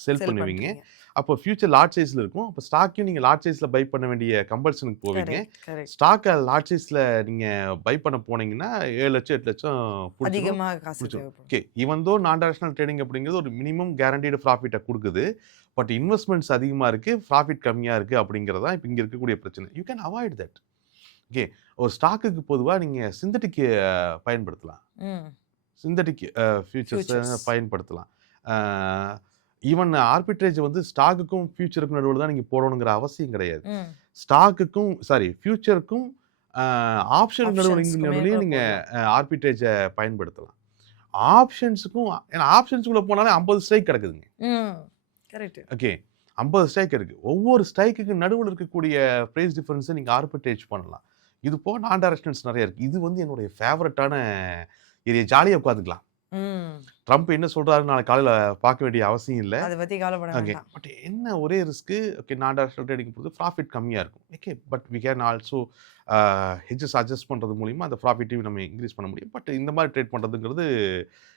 செல் செல் பண்ணுவீங்க. பண்றீங்க. அப்போ ஃபியூச்சர் லார்ஜ் சைஸ்ல இருக்கும். அப்போ ஸ்டாக்கையும் நீங்க லார்ஜ் சைஸ்ல பை பண்ண வேண்டிய கம்பல்ஷனுக்கு போவீங்க. Correct, correct. ஸ்டாக்க லார்ஜ் சைஸ்ல நீங்க பை பண்ண போனீங்கன்னா 7 லட்சம் 8 லட்சம் புடிச்சிரும். அதிகமா காசு புடிச்சிரும். தேவைப்படும். ஓகே, ஈவன் தோ நான் டைரக்ஷனல் ட்ரேடிங் அப்படிங்கிறது ஒரு மினிமம் கேரண்டீடு ப்ராஃபிட்ட குடுக்குது. பட் இன்வெஸ்ட்மெண்ட்ஸ் அதிகமா இருக்கு, ப்ராஃபிட் கம்மியா இருக்கு அப்படிங்கிறது தான் இப்ப இங்க இருக்கக்கூடிய பிரச்சனை. You can avoid that. Okay, ஒரு ஸ்டாக்குக்கு பொதுவா நீங்க சிந்தட்டிக் பயன்படுத்தலாம். ம். Synthetic futures futures. பயன்படுத்தலாம். ஈவன் ஆர்பிட்ரேஜ் வந்து ஸ்டாக்குக்கும் ஃபியூச்சருக்கும் நடுவுல தான் நீங்க போடணுங்கிற அவசியம் கிடையாது. ம். ஃபியூச்சருக்கும் ஆப்ஷனுக்கு ஆப்ஷன்ஸ்க்குமே நடுவுலயும் கூட நீங்க போடலாம். ஆர்பிட்ரேஜ பயன்படுத்தலாம். ஆப்ஷன்ஸுக்கும், ஏன்னா ஆப்ஷன்ஸ்குள்ள போனாலே 50 ஸ்ட்ரைக் கிடக்குதுங்க. ம். கரெக்ட். ஓகே, 50 ஸ்ட்ரைக் இருக்கு. ஒவ்வொரு ஸ்ட்ரைக்குக்கு நடுவுல இருக்கக்கூடிய பிரைஸ் டிஃபரன்ஸ நீங்க ஆர்பிட்ரேஜ் பண்ணலாம். இது போக நான் டைரக்ஷனல்ஸ் நிறைய இருக்கு. இது வந்து என்னுடைய ஃபேவரட்டான ஏரியா. ஜாலியா உட்காந்துக்கலாம். ம். ட்ரம்ப் என்ன சொல்றாருன்னு நாளைக்கு காலையில பார்க்க வேண்டிய அவசியம் இல்ல. அத பத்தி கவலைப்பட ஓகே, வேண்டாம். பட் என்ன ஒரே ரிஸ்க், ஓகே, நான் டைரக்ஷனல் ட்ரேடிங் பொறுத்து ப்ராஃபிட் கம்மியா இருக்கும். Okay, but we can also hedges adjust பண்றது மூலியமா அந்த ப்ராஃபிட்டையும் நம்ம இன்க்ரீஸ் பண்ண முடியும். பட் இந்த மாதிரி ட்ரேட் பண்றதுங்கிறது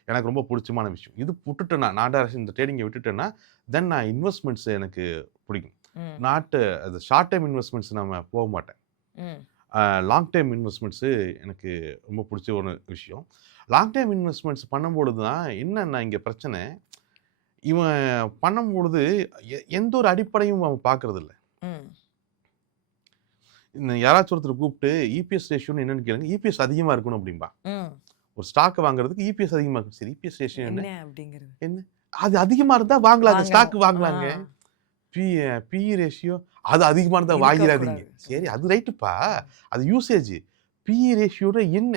எனக்கு ரொம்ப பிடிச்சமான விஷயம். இது விட்டுட்டேன்னா, நான் டைரக்ஷன் இந்த ட்ரேடிங்கை விட்டுட்டேன்னா, தென் நான் இன்வெஸ்ட்மெண்ட்ஸ் எனக்கு பிடிக்கும். ம். நாட் அது ஷார்ட் டைம் இன்வெஸ்ட்மெண்ட்ஸ் நம்ம போக மாட்டேன். ம். லாங் டைம் இன்வெஸ்ட்மெண்ட்ஸு எனக்கு ரொம்ப பிடிச்ச ஒரு விஷயம். லாங் டைம் இன்வெஸ்ட்மெண்ட்ஸ் பண்ணும்பொழுது தான் என்னன்னா இங்க பிரச்சனை, இவன் பண்ணும்பொழுது எந்த ஒரு அடிப்படையும் அவன் பார்க்கறதில்ல. ம். யாராச்சும் ஒருத்தர் கூப்பிட்டு இபிஎஸ் ரேஷியோன்னு என்னன்னு கேளுங்க. இபிஎஸ் அதிகமா இருக்கணும் அப்படிம்பா. ம். ஒரு ஸ்டாக் வாங்குறதுக்கு இபிஎஸ் அதிகமா இருக்கும். சரி, இபிஎஸ் ரேஷியோ என்ன? என்ன அப்படிங்கிறது? என்ன? அது அதிகமா இருந்தா வாங்கலாம். அந்த வாங்கணும். Stock ah. வாங்கலாங்க. B BE ratio அது அதிகமானதை வாங்கிடாதீங்க. இருக்கக்கூடாது. சரி அது ரைட்டுப்பா. அது யூசேஜ். பிஇ ரேஷியோட என்ன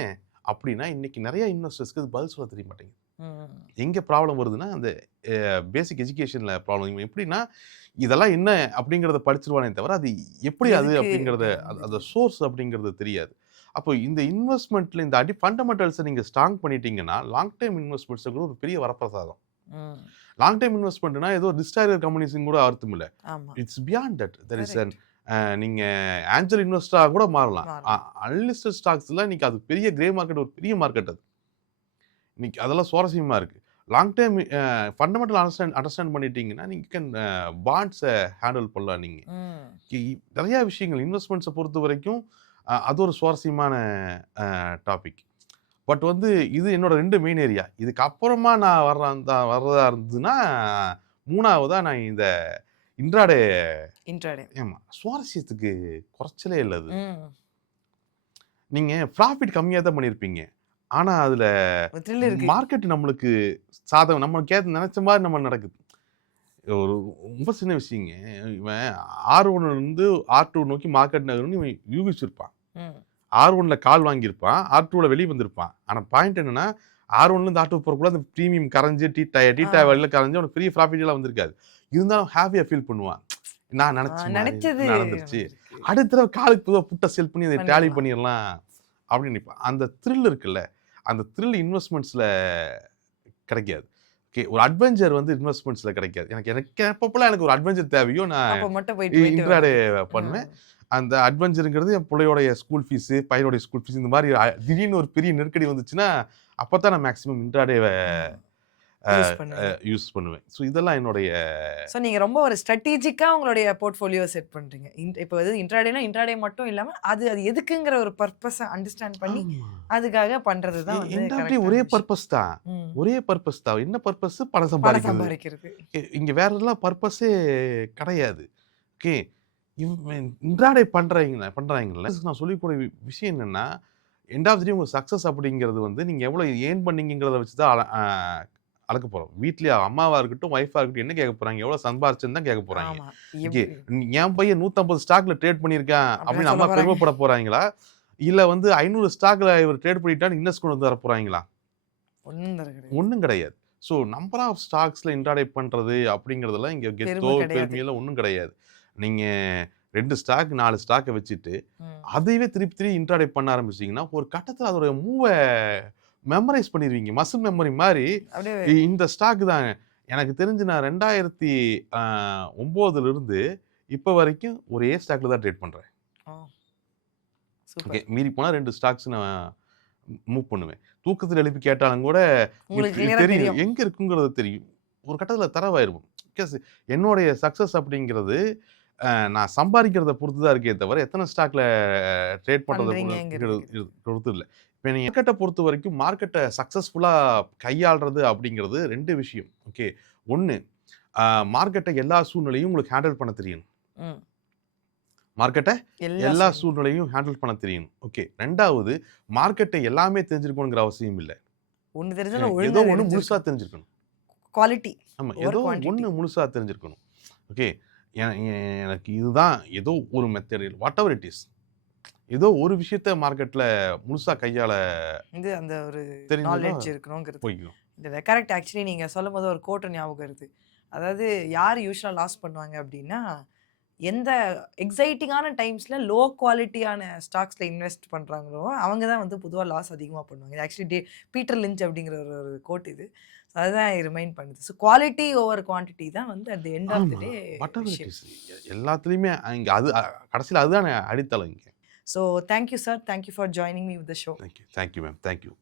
அப்படின்னா, இன்னைக்கு நிறைய இன்வெஸ்டர்ஸ்க்கு அது பதில் சொல்ல தெரிய மாட்டேங்குது. ம். எங்க ப்ராப்ளம் வருதுன்னா, அந்த பேசிக் எஜுகேஷன்ல ப்ராப்ளம். எப்படின்னா, இதெல்லாம் என்ன அப்படிங்கிறத படிச்சிருவானே தவிர, அது எப்படி அது எதுக்கு அப்படிங்கிறத அந்த சோர்ஸ் அப்படிங்கிறது தெரியாது. அப்போ இந்த இன்வெஸ்ட்மெண்ட்ல இந்த ஃபண்டமெண்டல்ஸ நீங்க ஸ்ட்ராங் பண்ணிட்டீங்கன்னா, லாங் டைம் இன்வெஸ்ட்மெண்ட்ஸ்க்கு ஒரு பெரிய வரப்பிரசாதம். ம். லாங் டைம் இன்வெஸ்ட்மெண்ட்னா ஏதோ டிஸ்டாரியர் கம்பெனிஸ்ன்னு கூட அர்த்தம் இல்ல. ஆமா. It's beyond that. There is correct. நீங்க ஆஞ்சல் இன்வெஸ்டரா கூட மாறலாம். மாறலாம். அன்லிஸ்டட் ஸ்டாக்ஸ்ல இன்னைக்கு அது பெரிய கிரே மார்க்கெட், ஒரு பெரிய மார்க்கெட் அது. இன்னைக்கு அதெல்லாம் சுவாரஸ்யமா இருக்கு. லாங் டைம் ஃபண்டமெண்டல் அண்டர்ஸ்டாண்ட் பண்ணிட்டீங்கன்னா, நீங்க கேன் பாண்ட்ஸ ஹேண்டில் பண்ணலாம் நீங்க. ம். நிறைய விஷயங்கள் இன்வெஸ்ட்மெண்ட்ஸ பொறுத்தவரைக்கும் அது ஒரு சுவாரஸ்யமான டாபிக். பட் வந்து இது என்னோட 2 மெயின் ஏரியா. இதுக்கு அப்புறமா நான் வர்றதா இருந்ததுன்னா, 3வதா நான் இந்த இன்ட்ராடே. இன்ட்ராடே. ஆமா. சுவாரஸ்யத்துக்கு குறைச்சலே இல்ல அது. ம். நீங்க ப்ராஃபிட் கம்மியா தான் பண்ணியிருப்பீங்க. ஆனா அதுல ஒரு த்ரில் இருக்கு. மார்க்கெட் நம்மளுக்கு நம்ம நினைச்ச மாதிரி நம்ம நடக்குது. ஒரு ரொம்ப சின்ன விஷயங்க. இவன் R1 இருந்து R2 நோக்கி மார்க்கெட் நகரும்னு இவன் யூகிச்சிருப்பான். ம். R1ல கால் வாங்கியிருப்பான். R2ல வெளிய வந்திருப்பான். ஆனா பாயிண்ட் என்னன்னா, R1லேருந்து R2 போறக்குள்ள அந்த பிரீமியம் கரைஞ்சு டீட்டா வழியில கரைஞ்சு அவனுக்கு பெரிய ப்ராஃபிட் எல்லாம் வந்திருக்காது. இருந்தாலும் ஹேப்பியா ஃபீல் பண்ணுவான். நான் நினைச்ச மாதிரி நினைச்சது நடந்துருச்சு. நடந்திருக்கு. அடுத்த தடவ காலுக்கு புதுவா புட்ட செல் பண்ணி அதை டேலி பண்ணிடலாம். பண்ணிரலாம் அப்படின்னு நினைப்பான். அந்த த்ரில் இருக்குல்ல, அந்த த்ரில் இன்வெஸ்ட்மெண்ட்ஸ்ல கிடைக்காது. ஓகே. ஒரு அட்வென்ச்சர் வந்து இன்வெஸ்ட்மெண்ட்ஸ்ல கிடைக்காது. எனக்கு எப்பப்பலாம் எனக்கு ஒரு அட்வென்ச்சர் தேவையோ நான் அப்ப மட்டும் போயிட்டு இன்ட்ராடே வர்றது. பண்ணுவேன். அந்த அட்வென்ச்சர்ங்கிறது என் புள்ளையோடைய ஸ்கூல் ஃபீஸு, பையனுடைய ஸ்கூல் ஃபீஸ் இந்த மாரி திடீர்னு ஒரு பெரிய நெருக்கடி வந்துச்சுன்னா, அப்பதான் நான் மேக்ஸிமம் இன்ட்ராடேவ யூஸ் பண்ணுவீங்க. யூஸ் பண்ணுவேன். ஸோ இதெல்லாம் என்னுடைய ஸோ நீங்க ரொம்ப ஒரு ஸ்ட்ராட்டஜிக்கா உங்களுடைய போர்ட்ஃபோலியோ செட் பண்றீங்க. இப்போ வந்து இன்ட்ராடேனா இன்ட்ராடே மட்டும் இல்லாம, அது அது எதுக்குங்கிற ஒரு பர்ப்பஸ அண்டர்ஸ்டாண்ட் பண்ணி, ஆமா. அதுக்காக பண்றது தான் வந்து எண்ட் ஆஃப் டே கரெக்ட்டான ஒரே விஷயம். பர்ப்பஸ் தான். ம். ஒரே பர்ப்பஸ் தான். என்ன பர்ப்பஸ்? பணம் பணம் சம்பாதிக்கிறது. சம்பாதிக்கிறது. இங்க வேற எல்லாம் பர்ப்பஸே கிடையாது. ஓகே. இன்ட்ராடே பண்றாங்கல்ல, நான் சொல்லக்கூடிய விஷயம் என்னன்னா, எண்ட் ஆஃப் தி டே உங்க சக்சஸ் அப்படிங்கிறது வந்து நீங்க எவ்வளவு ஏர்ன் பண்ணீங்கங்கிறத வச்சு தான் அளக்க போறோம். வீட்லயே அம்மாவா இருக்கட்டும், ஒய்ஃபா இருக்கட்டும் என்ன கேட்க போறாங்க? எவ்வளவு சம்பாரிச்சேன்னு தான் கேட்க போறாங்க. ஆமா. ஓகே. என் பையன் 150 ஸ்டாக்ல ட்ரேட் பண்ணியிருக்கான் அப்படின்னு அம்மா பெருமைப்பட போறாங்களா? இல்ல வந்து 500 ஸ்டாக்ல இவர் ட்ரேட் பண்ணிட்டான்னு இன்வெஸ்ட் கொண்டு வந்து தர போறாங்களா? ஒண்ணும் கிடையாது. ஸோ நம்பர் ஆஃப் ஸ்டாக்ஸ்ல இன்ட்ராடே பண்றது அப்படிங்கிறதெல்லாம் இங்க கெத்தோ, பெருமையெல்லாம் ஒண்ணும் கிடையாது. நீங்க 2 ஸ்டாக் 4 ஸ்டாக்க வச்சுட்டு, அதையவே திருப்பி இன்ட்ராடே பண்ண ஆரம்பிச்சீங்கன்னா, ஒரு கட்டத்துல அதோட மெமரைஸ் பண்ணிருவீங்க. மசில் மெமரி மாரி இந்த ஸ்டாக் தான். எனக்கு தெரிஞ்சு நான் 2009ல இருந்து இப்ப வரைக்கும் ஒரே ஸ்டாக்ல தான் ட்ரேட் பண்றேன். ஓகே. மீறி போனா 2 ஸ்டாக்ஸ் நான் மூவ் பண்ணுவேன். தூக்கத்துல எழுப்பி கேட்டாலும் கூட தெரியும். எங்க இருக்குங்கிறது தெரியும். ஒரு கட்டத்துல தரவாயிருக்கும். பிகாஸ் என்னுடைய சக்சஸ் அப்படிங்கிறது நான் சம்பாதிக்கிறத பொறுத்து தான் இருக்கே தவிர, எத்தனை ஸ்டாக்ல ட்ரேட் பண்றத பொறுத்து இல்ல. இப்ப நீங்க மார்க்கெட்ட பொறுத்த வரைக்கும் மார்க்கெட்ட சக்சஸ்ஃபுல்லா கையாள்றது அப்படிங்கிறது 2 விஷயம். ஓகே. 1 மார்க்கெட்ட எல்லா சூழ்நிலையும் உங்களுக்கு ஹேண்டில் பண்ண தெரியணும். மார்க்கெட்ட எல்லா சூழ்நிலையும் ஹேண்டில் பண்ண தெரியணும். ஓகே. 2வது மார்க்கெட்ட எல்லாமே தெரிஞ்சிருக்கணுங்கிற அவசியம் இல்ல. ஏதோ ஒண்ணு முழுசா தெரிஞ்சிருக்கணும். குவாலிட்டி. ஆமா. ஏதோ ஒண்ணு முழுசா தெரிஞ்சிருக்கணும். ஓகே. எனக்கு இதுதான் ஏதோ ஒரு method what ever it is. ஏதோ ஒரு விஷயத்த மார்க்கெட்ல முழுசா கையாள அந்த ஒரு நாலேஜ் இருக்கணும்ங்கிறது. போய்க்கும். இல்ல கரெக்ட். ஆக்சுவலி நீங்க சொல்லும்போது ஒரு கோட் ஞாபகம் வருது. அதாவது யார் யூசுவலா லாஸ் பண்ணுவாங்க அப்படின்னா, எந்த எக்ஸைட்டிங்கான டைம்ஸ்ல லோ குவாலிட்டியான ஸ்டாக்ஸ்ல இன்வெஸ்ட் பண்றாங்களோ, அவங்க தான் வந்து பொதுவா லாஸ் அதிகமா பண்ணுவாங்க. இது ஆக்சுவலி பீட்டர் லிஞ்ச் அப்படிங்கிற ஒரு கோட் இது. அதுதான் ரிமைண்ட் பண்ணுது. ஸோ குவாலிட்டி ஓவர் குவான்டிட்டி தான் வந்து at the end of the day எல்லாத்துலயுமே இங்க அது கடைசியில அதுதான் அடித்தளம் இங்க. So thank you, sir. Thank you for joining me with the show. Thank you, ma'am. Thank you.